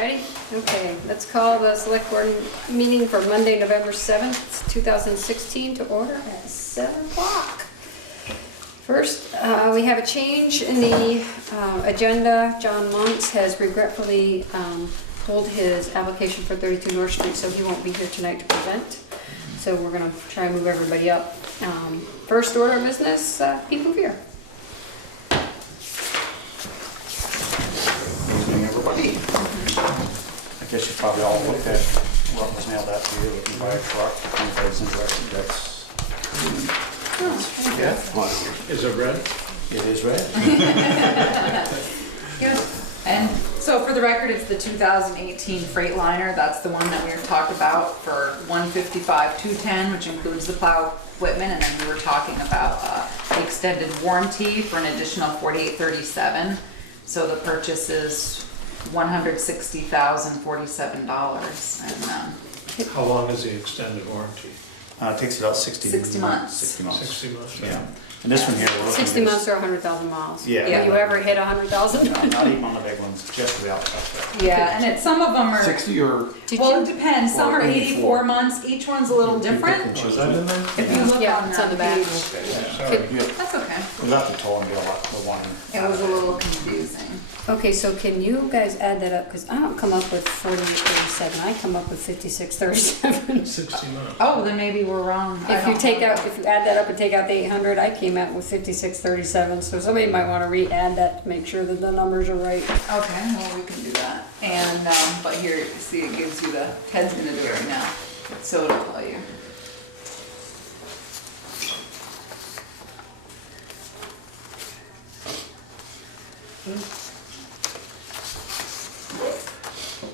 Ready? Okay, let's call the select board meeting for Monday, November 7th, 2016 to order at 7 o'clock. First, we have a change in the agenda. John Muntz has regretfully pulled his application for 32 North Street, so he won't be here tonight to present. So we're gonna try and move everybody up. First order of business, Pete Bouvier. Evening, everybody. I guess you probably all looked at what was mailed out to you, looking by a truck. Anybody's interested, that's... Yeah. Is it red? It is red. Good. And so for the record, it's the 2018 Freightliner. That's the one that we were talking about for $155,210, which includes the plow equipment. And then we were talking about the extended warranty for an additional $48.37. So the purchase is $160,047. And How long is the extended warranty? It takes about 60 months. 60 months. 60 months. Yeah. And this one here, we're looking 60 at months or 100,000 miles. Yeah. Have you ever hit 100,000? No, not even on the big ones, just the outside. yeah, and some of them are, 60 or well, it depends. Some or are 84 months. Each one's a little different. Was that in there? If you look Yeah, on it's on the that back. page, Sorry. that's okay. We left the toll and deal up the one. It was a little confusing. Okay, so can you guys add that up? Because I don't come up with 4837, I come up with 5637. 60 months. Oh, then maybe we're wrong. I If you don't take have out, if you add that up and take out the 800, I came out with 5637. So somebody might want to re-add that to make sure that the numbers are right. Okay, well, we can do that. And, but here, you see, it gives you the, Ted's gonna do it right now, so it'll tell you.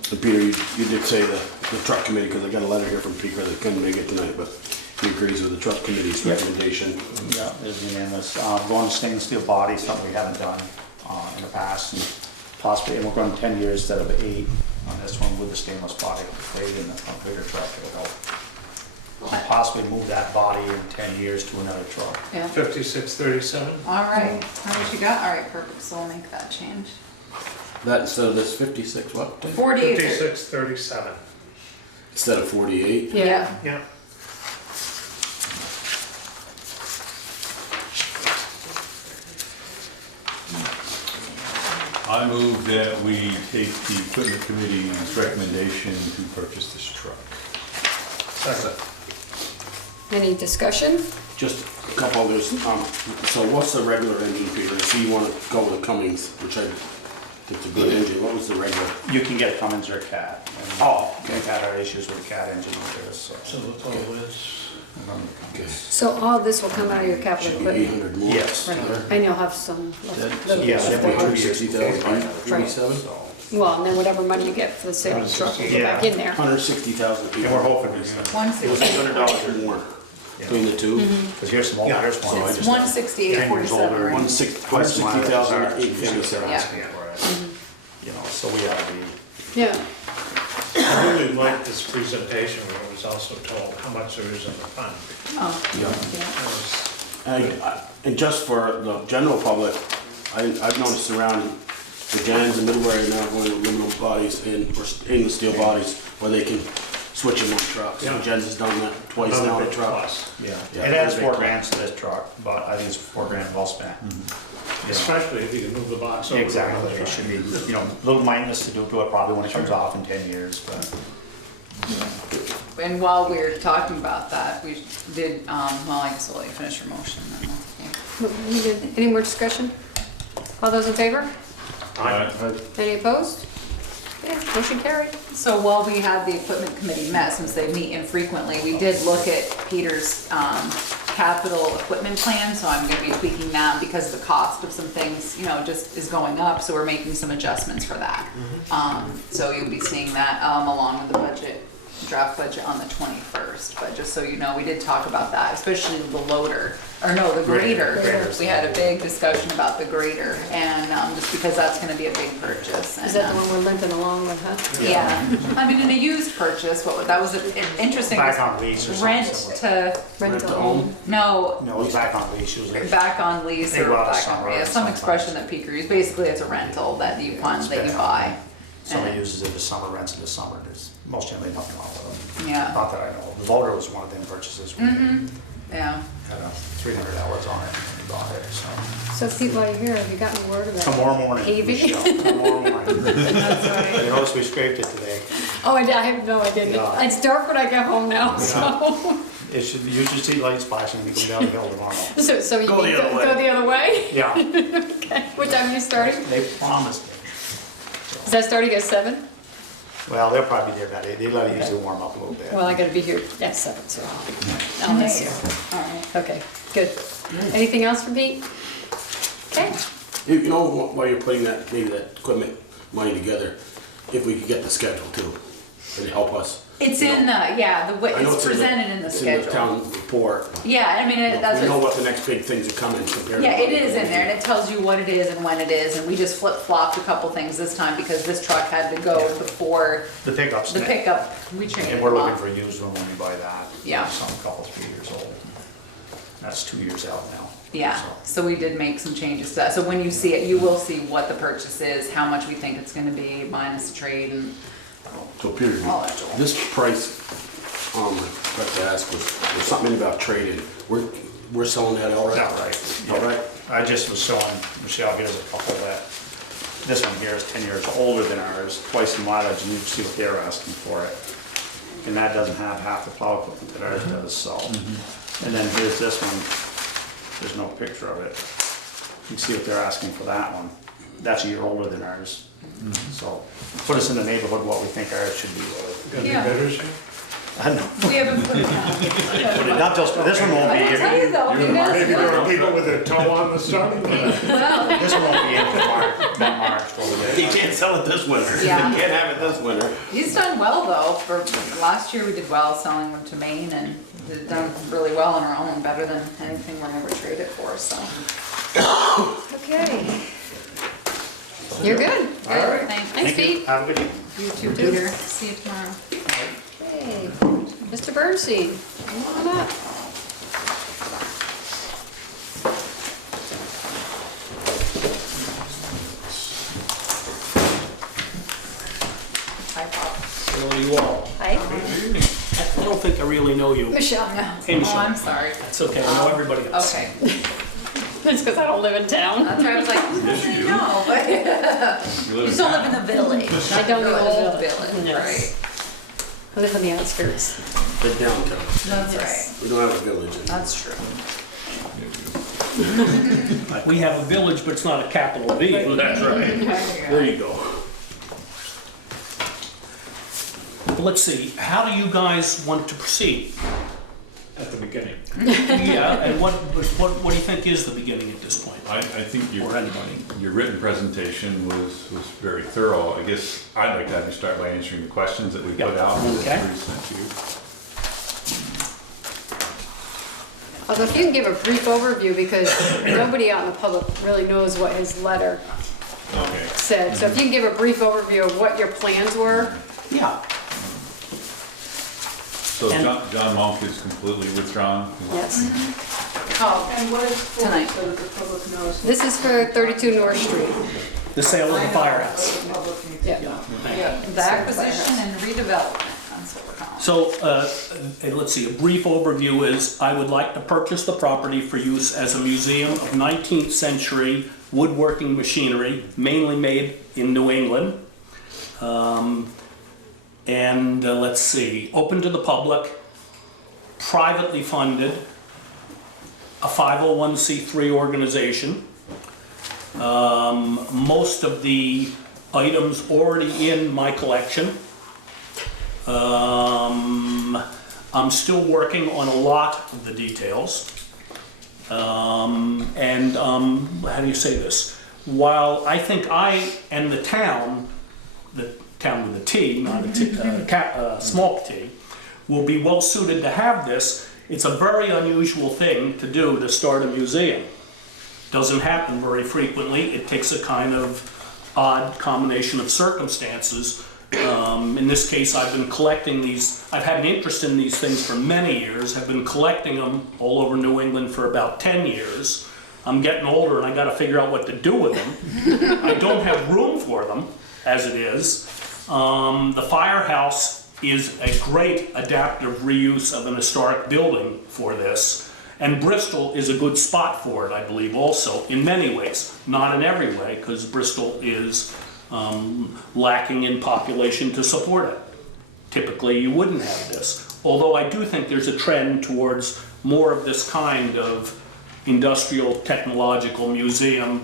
So Peter, you did say the truck committee, because I got a letter here from Peter that couldn't make it tonight, but he agrees with the truck committee's recommendation. Yeah, it's unanimous. Going to stainless steel body, something we haven't done in the past, and possibly, and we're going 10 years instead of 8 on this one with the stainless body plate and the bigger truck. It'll help possibly move that body in 10 years to another truck. Yeah. 5637? All right, how much you got? All right, perfect, so we'll make that change. That instead of this 56, what? 48. 5637. Instead of 48? Yeah. Yeah. I move that we take the equipment committee's recommendation to purchase this truck. Second. Any discussion? Just a couple others. So what's the regular engine, Peter? I see you want to go with a Cummins, which I think is a good engine. What was the regular? You can get a Cummins or a Cat. And Oh, okay. We've had our issues with Cat engine with this, so. So the total is? Okay. So all this will come out of your capital Should be equipment? 800 more. Yes. Right, and you'll have some little Yeah, bits every there. 160,000, Right. 87? Well, and then whatever money you get for the sale of the truck will go back in there. 160,000 And people. we're hoping it's, It was 160. $800 more between the two. because here's some, here's one. It's 168.47, right? 160,857. Yeah. You know, so we ought to be, Yeah, I really liked this presentation where it was also told how much there is in the fund. Oh, Yeah. yeah. And just for the general public, I've noticed around the Jans and Middlebury now going to aluminum bodies or stainless steel bodies where they can switch them on trucks. So Yeah. Jens has done that twice now on Another a big truck. plus. yeah. Yeah, It adds big 4 truck. grand to this truck, but I think it's 4 grand well spent. Especially if you can move the box over. to Exactly, another it truck. should be, you know, a little maintenance to do to it probably when it comes off in 10 years, but. And while we were talking about that, we did, well, I guess we'll let you finish your motion then. any more discussion? All those in favor? Aye. Any opposed? Yeah, motion carried. So while we had the equipment committee met, since they meet infrequently, we did look at Peter's capital equipment plan, so I'm gonna be tweaking that because the cost of some things, you know, just is going up, so we're making some adjustments for that. So you'll be seeing that along with the budget, draft budget on the 21st, but just so you know, we did talk about that, especially the loader, or no, the grader. Graders. We had a big discussion about the grader, and just because that's gonna be a big purchase. Is and, that the one we're limping along with, huh? Yeah, I mean, in a used purchase, that was interesting. Back on lease or something. Rent to, Rent to own. no, No, it was back on lease, it was. back on lease They or bought back some, on, right, yeah, some sometimes. expression that Peter used. Basically, it's a rental that you fund, that you buy. Somebody uses it this summer, rents it this summer, there's most generally nothing wrong with them. Yeah. Not that I know. The voter was one of them purchases. We Yeah. had 300 hours on it when we bought it, so. So Pete, while you're here, have you gotten word about? Tomorrow morning. Paving? Michelle, tomorrow morning. That's right. You notice we scraped it today. Oh, I no, I didn't. Yeah. It's dark when I get home now, so. It should, you should see lights flashing when you come down the hill tomorrow. So you Go mean the other way. go the other way? Yeah, Okay. What time are you starting? they promised it. Is that starting at 7? Well, they'll probably be there about 8. They let it usually warm up a little bit. Well, I gotta be here at 7, so I'll miss you. All right. Okay, good. Anything else for Pete? Okay. You know, while you're putting that, maybe that equipment money together, if we could get the schedule too, it'd help us. It's in the, yeah, the way, I know it's presented in the It's in the schedule. town report. Yeah, I mean, that's We know what, what the next big things are coming compared to. yeah, what it is we- in there, and it tells you what it is and when it is, and we just flip-flopped a couple things this time because this truck had to go before The pickup's the next. pickup, we changed And it we're looking off. for a used one when we buy that. Yeah. Some couple, 3 years old. That's 2 years out now. Yeah, So, so we did make some changes to that, so when you see it, you will see what the purchase is, how much we think it's gonna be, minus the trade and So Peter, all that jewel. this price, I forgot to ask, was something about trading. We're selling that outright? Outright. Outright? I just was showing Michelle, here's a couple that, this one here is 10 years older than ours, twice the mileage, and you can see what they're asking for it. And that doesn't have half the plow equipment that ours does, so. And then here's this one, there's no picture of it. You can see what they're asking for that one. That's a year older than ours. So, put us in the neighborhood what we think ours should be worth. Gonna be Yeah. bidders here? I don't know, We haven't put it down. but not just, this one won't I be will tell here. you though, Maybe because, there are people with their toe on the stone? This one won't be in for March, over there. You can't sell it this winter. Yeah. You can't have it this winter. he's done well though, for, last year we did well selling them to Maine and did done really well on our own, better than anything we're ever traded for, so. Okay. You're good. All right. Thanks. Thanks, Pete. Have a good evening. You too, Peter. See you tomorrow. Okay. Mr. Bernstein, come on up. Hi, Bob. Hello, you all. Hi. I don't think I really know you. Michelle. Hey, Oh, Michelle. I'm sorry. It's okay, I know everybody else. Okay. It's because I don't live in town. That's why I was like, no, but you still live in the village. I don't The live in the old village. village, Yes. right? I live on the outskirts. The downtown. That's Yes. right. We don't have a village. That's true. We have a village, but it's not a capital V. That's right. There you go. Let's see, how do you guys want to proceed? At the beginning. Yeah, and what do you think is the beginning at this point? I think Or anybody? your written presentation was very thorough. I guess I'd like to have you start by answering the questions that we put Yeah. out. Okay. that we sent you. Although if you can give a brief overview, because nobody out in the public really knows what his letter Okay. said. So if you can give a brief overview of what your plans were. Yeah. So And- John Monk is completely withdrawn? Yes. Oh, And what is for, Tonight. so that the public knows? This is for 32 North Street. The sale of the firehouse. The public needs to Yeah. know. yeah, the acquisition and redevelopment, that's what we're calling it. So, let's see, a brief overview is, I would like to purchase the property for use as a museum of 19th century woodworking machinery, mainly made in New England. Let's see, open to the public, privately funded, a 501c3 organization. Most of the items already in my collection. I'm still working on a lot of the details. How do you say this? While I think I and the town with a T, not a T, small t, will be well suited to have this, it's a very unusual thing to do to start a museum. Doesn't happen very frequently. It takes a kind of odd combination of circumstances. In this case, I've been collecting these, I've had an interest in these things for many years, have been collecting them all over New England for about 10 years. I'm getting older and I gotta figure out what to do with them. I don't have room for them. as it is. The firehouse is a great adaptive reuse of an historic building for this. And Bristol is a good spot for it, I believe, also, in many ways. Not in every way, because Bristol is lacking in population to support it. Typically, you wouldn't have this. Although I do think there's a trend towards more of this kind of industrial technological museum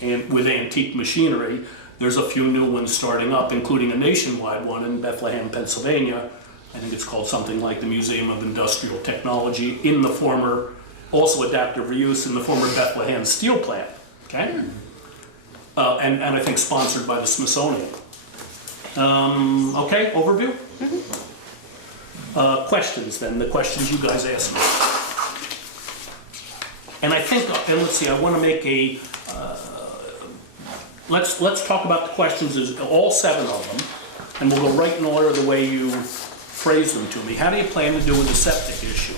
and with antique machinery. There's a few new ones starting up, including a nationwide one in Bethlehem, Pennsylvania. I think it's called something like the Museum of Industrial Technology in the former, also adaptive reuse in the former Bethlehem steel plant, okay? And I think sponsored by the Smithsonian. Okay, overview? Questions then, the questions you guys asked me. And I think, and let's see, I want to make a, let's talk about the questions, as all 7 of them, and we'll go right in order the way you phrase them to me. How do you plan to deal with the septic issue?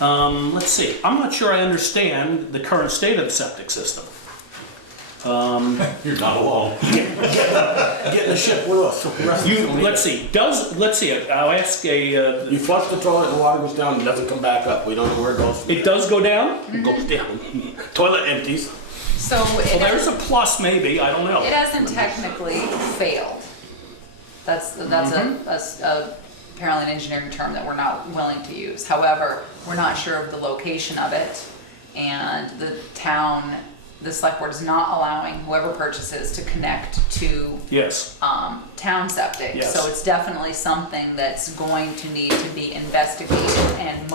Let's see, I'm not sure I understand the current state of the septic system. You're not alone. Get in the ship with us. So the rest of us don't need Let's see, I'll ask You flush the toilet, the water goes down, it doesn't come back up. We don't know where it goes. it does go down? It goes down. Toilet empties. So Well, there's a plus maybe, I don't know. it hasn't technically failed. That's apparently an engineering term that we're not willing to use. However, we're not sure of the location of it, and the town, the select board is not allowing whoever purchases to connect to Yes. town septic. Yes. So it's definitely something that's going to need to be investigated and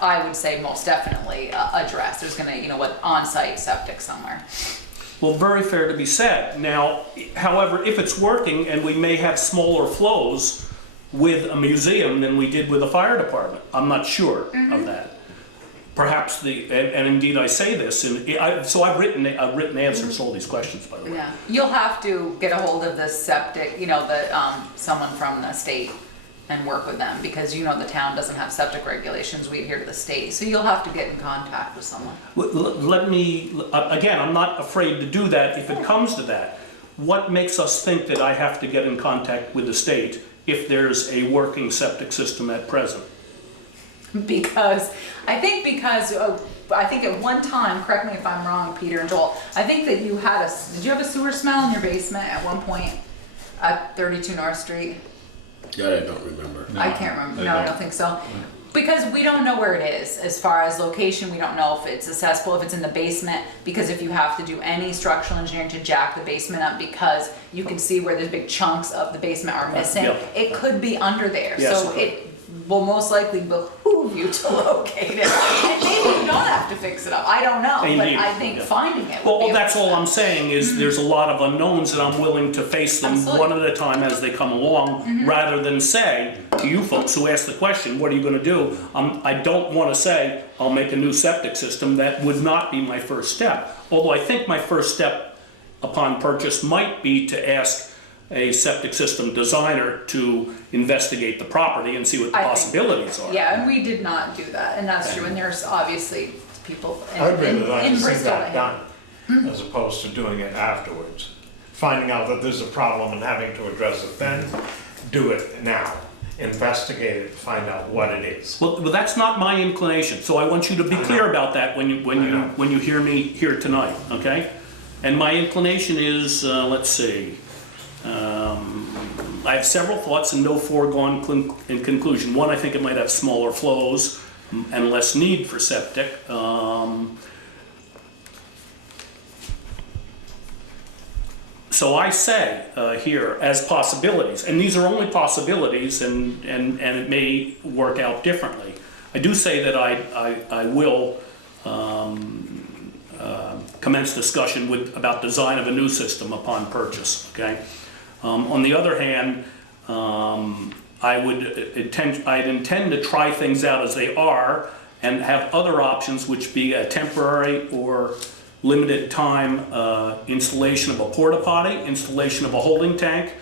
I would say most definitely addressed. There's gonna, on-site septic somewhere. Well, very fair to be said. Now, however, if it's working and we may have smaller flows with a museum than we did with a fire department, I'm not sure of that. Perhaps and indeed I say this, so I've written answers to all these questions, by the way. Yeah, you'll have to get a hold of the septic, someone from the state and work with them, because the town doesn't have septic regulations, we adhere to the state, so you'll have to get in contact with someone. Let me, again, I'm not afraid to do that if it comes to that. What makes us think that I have to get in contact with the state if there's a working septic system at present? Because I think at one time, correct me if I'm wrong, Peter and Joel, I think that did you have a sewer smell in your basement at one point at 32 North Street? That I don't remember. I can't remember. No, I don't think so. Because we don't know where it is as far as location. We don't know if it's accessible, if it's in the basement, because if you have to do any structural engineering to jack the basement up, because you can see where the big chunks of the basement are missing, it could be under there. Yes, so it will most likely behoove you to locate it. And maybe you don't have to fix it up. I don't know. Indeed. But I think finding it would Well, be that's all I'm saying is there's a lot of unknowns and I'm willing to face them Absolutely. one at a time as they come along, rather than say to you folks who asked the question, what are you gonna do? I don't wanna say, I'll make a new septic system. That would not be my first step. Although I think my first step upon purchase might be to ask a septic system designer to investigate the property and see what the possibilities are. Yeah, and we did not do that, and that's true, and there's obviously people in I'd really like to see Bristol that done, as opposed to doing it afterwards. Finding out that there's a problem and having to address it then, do it now. Investigate it, find out what it is. Well, that's not my inclination, so I want you to be clear about that when you hear me here tonight, okay? And my inclination is, let's see, I have several thoughts and no foregone conclusion. One, I think it might have smaller flows and less need for septic. So I say here as possibilities, and these are only possibilities, and it may work out differently. I do say that I will commence discussion about design of a new system upon purchase. Okay. On the other hand, I'd intend to try things out as they are and have other options, which be a temporary or limited time installation of a porta potty, installation of a holding tank,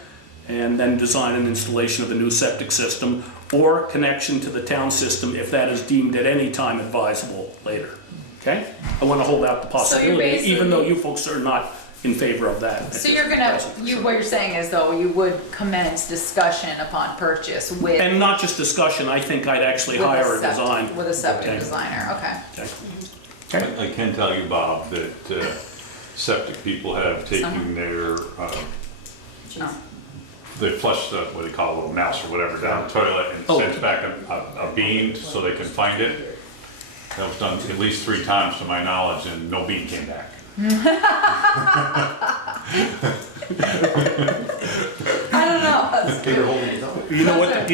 and then design and installation of a new septic system, or connection to the town system if that is deemed at any time advisable later. Okay? I want to hold out the possibility, even though you folks are not in favor of that. at So this you're gonna, present. what you're saying is though, you would commence discussion upon purchase with. And not just discussion, I think I'd actually with hire a septic- design. With a septic Okay. designer, okay. Okay. I can tell you, Bob, that septic people have taken their, Oh. they flush the, what they call a little mouse or whatever down the toilet and Oh. sends back a bean so they can find it. That was done at least 3 times to my knowledge, and no bean came back. I don't know. That's good. You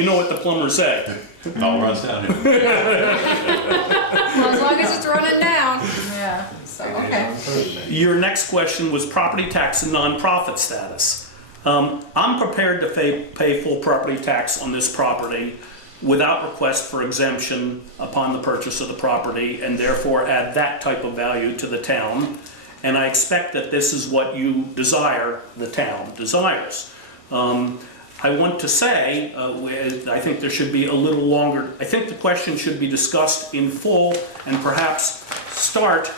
know what the plumber said? It all runs down here. Well, as long as it's running down. Yeah, so, okay. Your next question was property tax and nonprofit status. I'm prepared to pay full property tax on this property without request for exemption upon the purchase of the property, and therefore add that type of value to the town. And I expect that this is what you desire, the town desires. I want to say, I think there should be a little longer, I think the question should be discussed in full and perhaps start.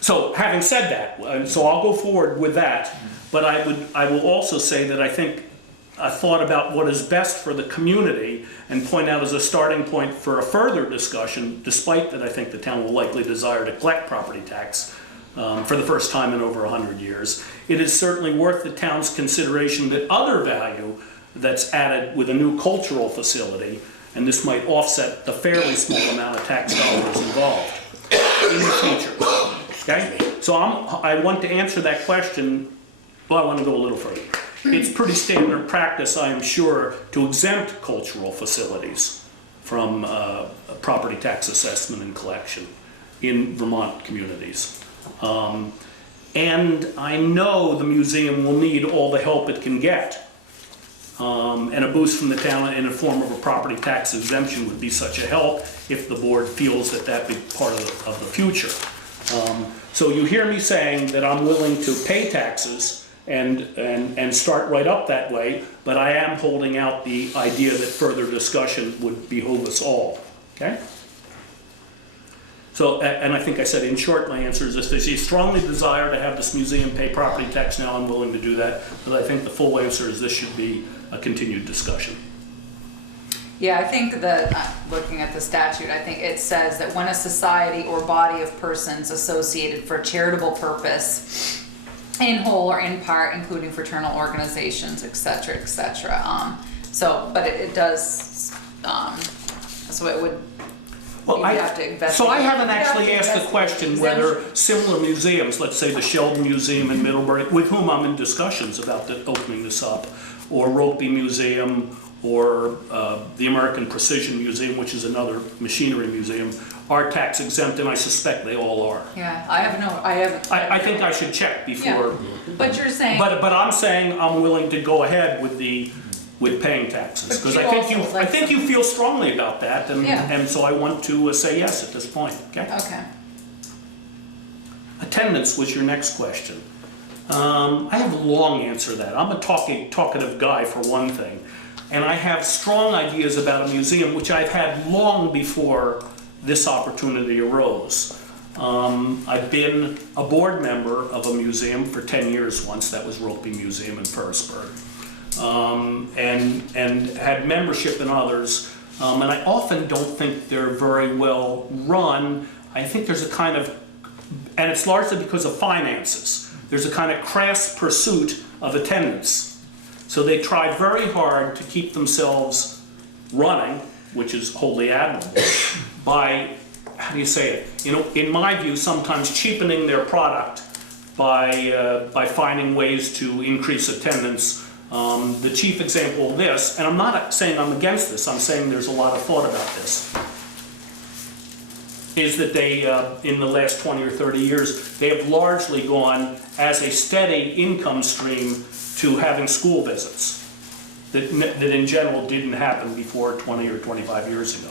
So having said that, so I'll go forward with that, but I will also say that I think I thought about what is best for the community and point out as a starting point for a further discussion, despite that I think the town will likely desire to collect property tax for the first time in over 100 years. It is certainly worth the town's consideration that other value that's added with a new cultural facility, and this might offset the fairly small amount of tax dollars involved in the future. Okay? So I want to answer that question, well, I want to go a little further. It's pretty standard practice, I am sure, to exempt cultural facilities from property tax assessment and collection in Vermont communities. And I know the museum will need all the help it can get. And a boost from the town in the form of a property tax exemption would be such a help if the board feels that that be part of the future. So you hear me saying that I'm willing to pay taxes and start right up that way, but I am holding out the idea that further discussion would behoove us all, okay? So, and I think I said in short, my answer is this: I strongly desire to have this museum pay property tax now. I'm willing to do that, but I think the full answer is this should be a continued discussion. Yeah, I think that, looking at the statute, I think it says that when a society or body of persons associated for charitable purpose, in whole or in part, including fraternal organizations, et cetera, et cetera. So, but it does, so it would, Well, you'd have to investigate. so I haven't You'd have actually to asked the investigate question whether similar museums, let's say the Sheldon Museum in Middlebury, with whom I'm in discussions about opening this up, or Rokeby Museum, or the American Precision Museum, which is another machinery museum, are tax exempt, and I suspect they all are. Yeah, I haven't. I think I should check before. But you're saying. But I'm saying I'm willing to go ahead with paying taxes, But because you I think also like you feel strongly about that, Yeah. and so I want to say yes at this point, okay? Okay. Attendance was your next question. I have a long answer to that. I'm a talkative guy for one thing, and I have strong ideas about a museum, which I've had long before this opportunity arose. I've been a board member of a museum for 10 years once. That was Rokeby Museum in Perrysburg. And had membership in others. And I often don't think they're very well run. I think there's a kind of, and it's largely because of finances, there's a kind of crass pursuit of attendance. So they try very hard to keep themselves running, which is wholly admirable, by, how do you say it? You know, in my view, sometimes cheapening their product by finding ways to increase attendance. The chief example of this, and I'm not saying I'm against this, I'm saying there's a lot of thought about this, is that they, in the last 20 or 30 years, they have largely gone as a steady income stream to having school visits that in general didn't happen before 20 or 25 years ago.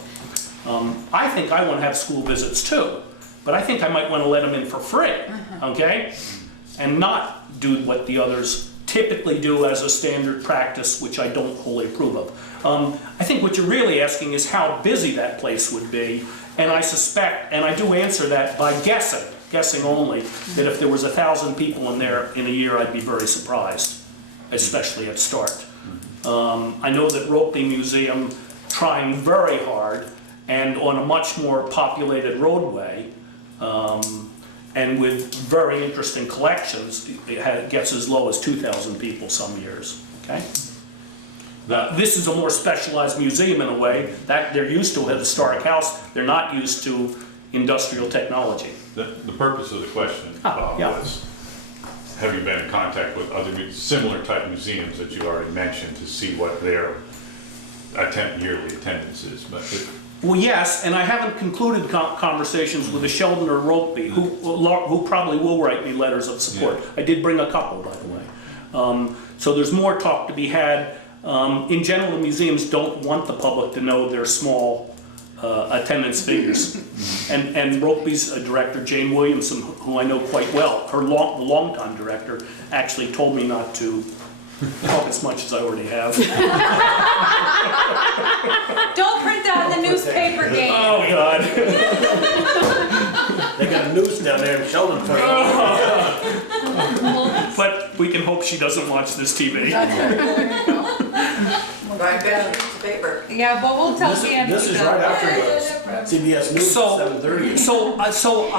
I think I want to have school visits too, but I think I might want to let them in for free, okay? And not do what the others typically do as a standard practice, which I don't wholly approve of. I think what you're really asking is how busy that place would be, and I suspect, and I do answer that by guessing, guessing only, that if there was 1,000 people in there in a year, I'd be very surprised, especially at start. I know that Rokeby Museum, trying very hard, and on a much more populated roadway, and with very interesting collections, it gets as low as 2,000 people some years, okay? This is a more specialized museum in a way, that they're used to a historic house, they're not used to industrial technology. The purpose of the question, Bob, yeah. was, have you been in contact with other similar type museums that you already mentioned to see what their yearly attendance is? But Well, yes, and I haven't concluded conversations with the Sheldon or Rokeby, who probably will write me letters of support. Yeah. I did bring a couple, by the way. So there's more talk to be had. In general, the museums don't want the public to know their small attendance figures. And Rokeby's director, Jane Williamson, who I know quite well, her longtime director, actually told me not to talk as much as I already have. Don't print that in the newspaper game. Oh, God. They got a noose down there in Sheldon. But we can hope she doesn't watch this TV. Right down the newspaper. Yeah, but we'll tell CMC. This is right after CBS News So, at 7:30. so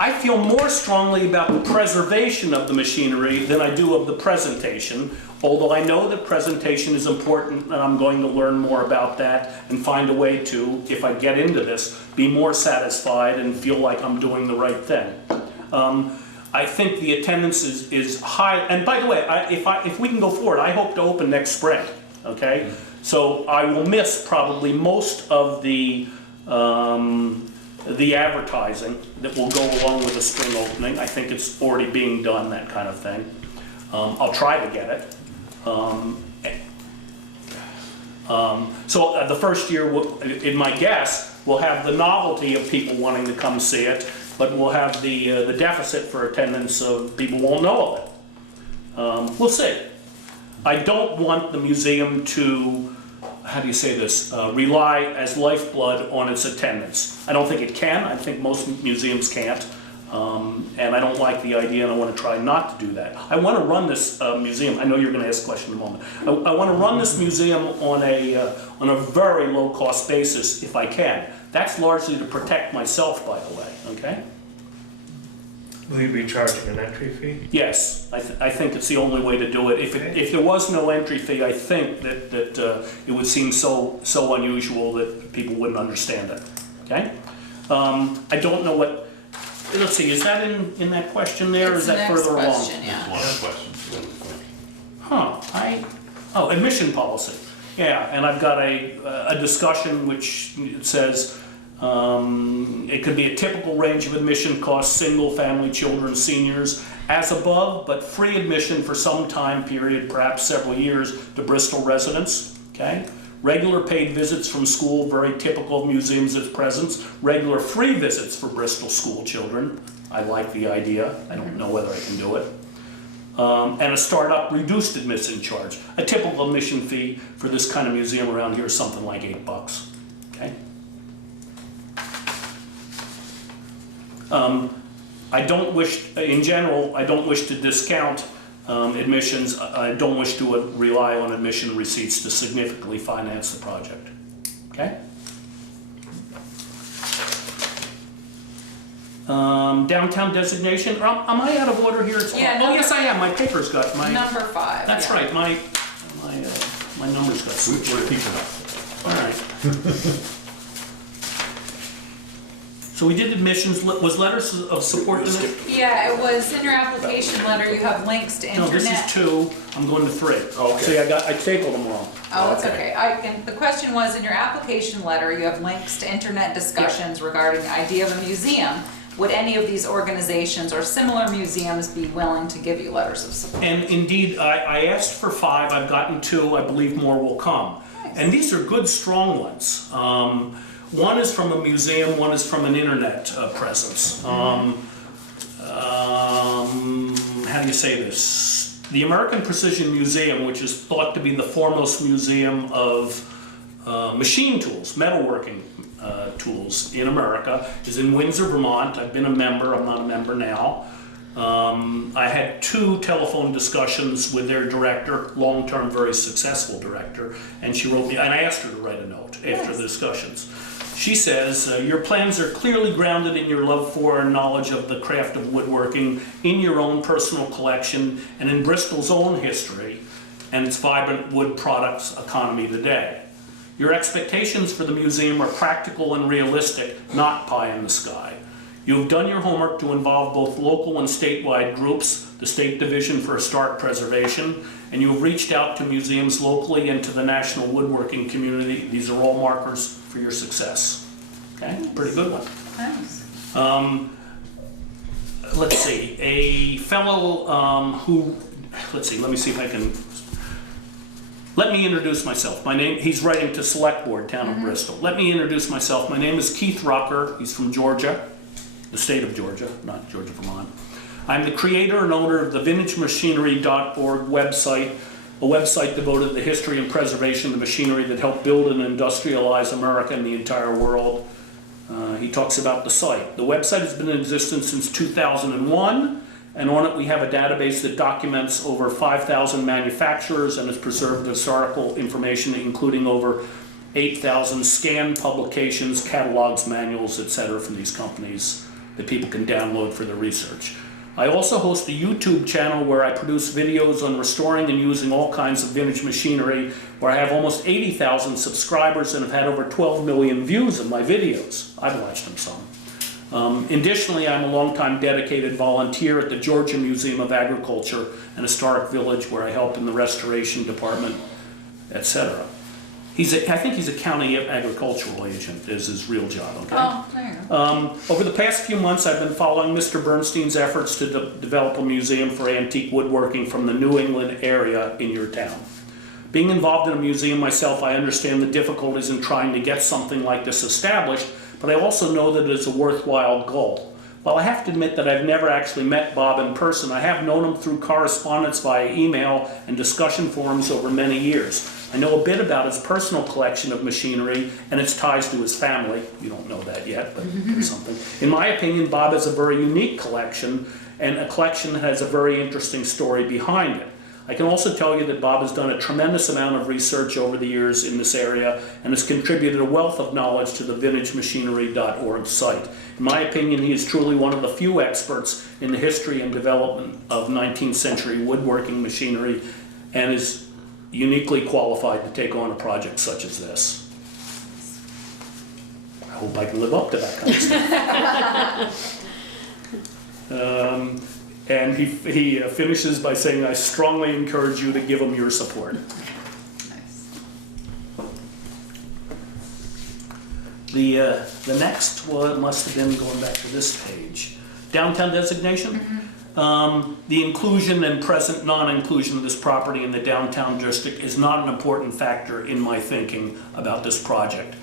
I feel more strongly about the preservation of the machinery than I do of the presentation, although I know that presentation is important, and I'm going to learn more about that and find a way to, if I get into this, be more satisfied and feel like I'm doing the right thing. I think the attendance is high, and by the way, if we can go forward, I hope to open next spring, okay? So I will miss probably most of the advertising that will go along with the spring opening. I think it's already being done, that kind of thing. I'll try to get it. So the first year, in my guess, we'll have the novelty of people wanting to come see it, but we'll have the deficit for attendance of people won't know of it. We'll see. I don't want the museum to, how do you say this, rely as lifeblood on its attendance. I don't think it can. I think most museums can't. And I don't like the idea, and I want to try not to do that. I want to run this museum. I know you're going to ask a question in a moment. I want to run this museum on a very low-cost basis if I can. That's largely to protect myself, by the way, okay? Will you be charging an entry fee? Yes, I think it's the only way to do it. If there was no entry fee, I think that it would seem so unusual that people wouldn't understand it, okay? I don't know what, let's see, is that in that question there, or is that further along? Question, yeah. one of the questions. Admission policy. Yeah, and I've got a discussion which says it could be a typical range of admission costs, single, family, children, seniors, as above, but free admission for some time period, perhaps several years, to Bristol residents, okay? Regular paid visits from school, very typical of museums at present. Regular free visits for Bristol school children. I like the idea. I don't know whether I can do it. And a startup reduced admission charge. A typical admission fee for this kind of museum around here is something like $8, okay? I don't wish, in general, I don't wish to discount admissions. I don't wish to rely on admission receipts to significantly finance the project, okay? Downtown designation, am I out of order here? Yeah, Oh, yes, I am, my paper's got my... Number 5. That's yeah. right, my numbers got switched. We're keeping up. All right. So we did admissions, was letters of support in it? Yeah, it was in your application letter, you have links to No, internet. this is 2, I'm going to 3. Okay. See, I tabled them wrong. Oh, it's okay. The question was, in your application letter, you have links to internet discussions regarding the idea of a museum. Would any of these organizations or similar museums be willing to give you letters of support? And indeed, I asked for 5, I've gotten 2, I believe more will come. And these are good, strong ones. One is from a museum, one is from an internet presence. How do you say this? The American Precision Museum, which is thought to be the foremost museum of machine tools, metalworking tools in America is in Windsor, Vermont. I've been a member, I'm not a member now. I had 2 telephone discussions with their director, long-term, very successful director, and she wrote me, and I asked her to write a note after the discussions. She says, your plans are clearly grounded in your love for and knowledge of the craft of woodworking, in your own personal collection, and in Bristol's own history and its vibrant wood products economy today. Your expectations for the museum are practical and realistic, not pie in the sky. You have done your homework to involve both local and statewide groups, the State Division for Historic Preservation, and you have reached out to museums locally and to the national woodworking community. These are all markers for your success. Okay, pretty good one. Nice. Let's see, a fellow let me see if I can, let me introduce myself. My name, he's writing to Selectboard, Town of Bristol. Let me introduce myself. My name is Keith Rucker. He's from Georgia, the state of Georgia, not Georgia, Vermont. I'm the creator and owner of the vintagemachinery.org website, a website devoted to the history and preservation of the machinery that helped build and industrialize America and the entire world. He talks about the site. The website has been in existence since 2001, and on it we have a database that documents over 5,000 manufacturers and has preserved historical information, including over 8,000 scanned publications, catalogs, manuals, etc. from these companies that people can download for their research. I also host a YouTube channel where I produce videos on restoring and using all kinds of vintage machinery, where I have almost 80,000 subscribers and have had over 12 million views of my videos. I've watched them some. Additionally, I'm a longtime dedicated volunteer at the Georgia Museum of Agriculture and Historic Village, where I help in the restoration department, etc. I think he's a county agricultural agent, is his real job, okay? Oh, there you go. Over the past few months, I've been following Mr. Bernstein's efforts to develop a museum for antique woodworking from the New England area in your town. Being involved in a museum myself, I understand the difficulties in trying to get something like this established, but I also know that it's a worthwhile goal. While I have to admit that I've never actually met Bob in person, I have known him through correspondence via email and discussion forums over many years. I know a bit about his personal collection of machinery and its ties to his family. You don't know that yet, but there's something. In my opinion, Bob has a very unique collection, and a collection that has a very interesting story behind it. I can also tell you that Bob has done a tremendous amount of research over the years in this area and has contributed a wealth of knowledge to the vintagemachinery.org site. In my opinion, he is truly one of the few experts in the history and development of 19th century woodworking machinery, and is uniquely qualified to take on a project such as this. I hope I can live up to that kind of stuff. And he finishes by saying, I strongly encourage you to give him your support. Nice. The next one must have been going back to this page. Downtown designation? The inclusion and present non-inclusion of this property in the downtown district is not an important factor in my thinking about this project.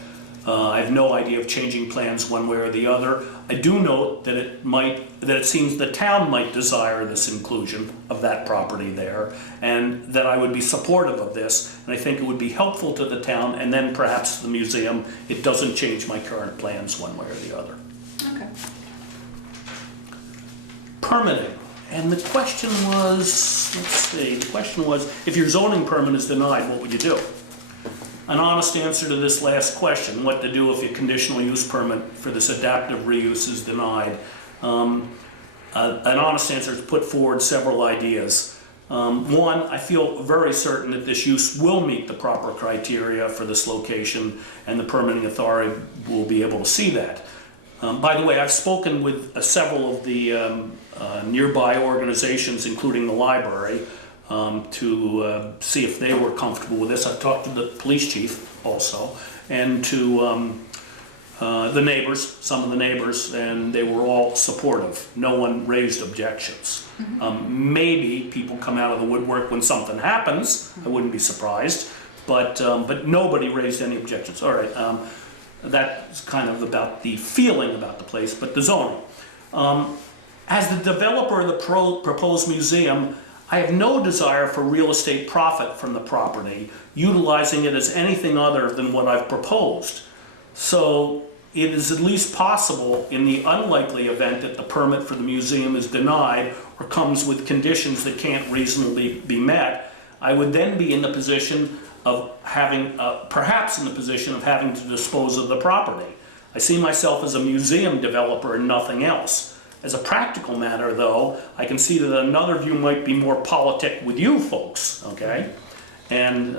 I have no idea of changing plans one way or the other. I do note that it seems the town might desire this inclusion of that property there, and that I would be supportive of this, and I think it would be helpful to the town and then perhaps the museum. It doesn't change my current plans one way or the other. Okay. Permitting. And the question was, if your zoning permit is denied, what would you do? An honest answer to this last question, what to do if your conditional use permit for this adaptive reuse is denied. An honest answer is put forward several ideas. One, I feel very certain that this use will meet the proper criteria for this location, and the permitting authority will be able to see that. By the way, I've spoken with several of the nearby organizations, including the library, to see if they were comfortable with this. I've talked to the police chief also, and to the neighbors, some of the neighbors, and they were all supportive. No one raised objections. Maybe people come out of the woodwork when something happens. I wouldn't be surprised, but nobody raised any objections. All right, that's kind of about the feeling about the place, but the zoning. As the developer of the proposed museum, I have no desire for real estate profit from the property, utilizing it as anything other than what I've proposed. So it is at least possible, in the unlikely event that the permit for the museum is denied or comes with conditions that can't reasonably be met, I would then be in the position of having, perhaps in the position of having to dispose of the property. I see myself as a museum developer and nothing else. As a practical matter, though, I can see that another view might be more politic with you folks, okay? And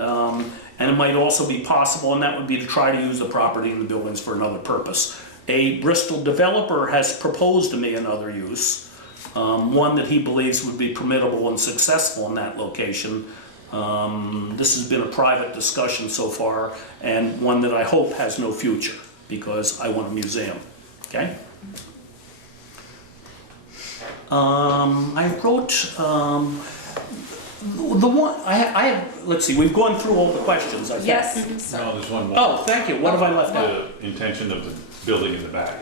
it might also be possible, and that would be to try to use the property and the buildings for another purpose. A Bristol developer has proposed to me another use, one that he believes would be permittable and successful in that location. This has been a private discussion so far, and one that I hope has no future, because I want a museum, okay? I wrote, the one, I have, let's see, we've gone through all the questions, I think. Yes. No, there's one more. Oh, thank you, what have I left out? The intention of the building in the back.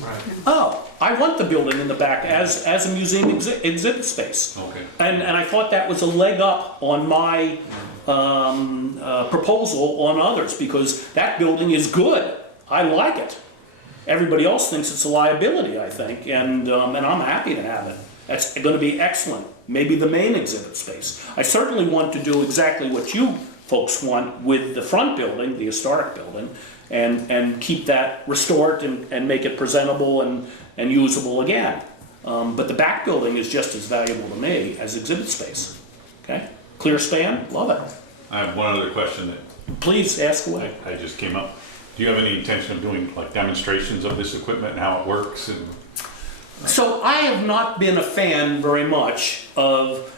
Right. Oh, I want the building in the back as a museum exhibit space. Okay. And I thought that was a leg up on my proposal on others, because that building is good. I like it. Everybody else thinks it's a liability, I think, and I'm happy to have it. That's going to be excellent. Maybe the main exhibit space. I certainly want to do exactly what you folks want with the front building, the historic building, and keep that restored and make it presentable and usable again. But the back building is just as valuable to me as exhibit space. Okay? Clear span? Love it. I have one other question that Please ask away. I just came up. Do you have any intention of doing like demonstrations of this equipment and how it works? And So I have not been a fan very much of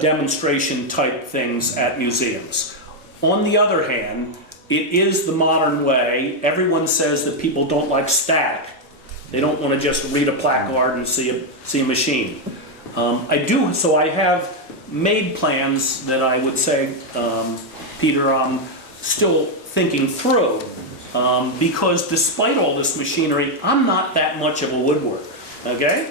demonstration type things at museums. On the other hand, it is the modern way. Everyone says that people don't like static. They don't want to just read a placard and see a machine. I do, so I have made plans that I would say, Peter, I'm still thinking through. Because despite all this machinery, I'm not that much of a woodworker, okay?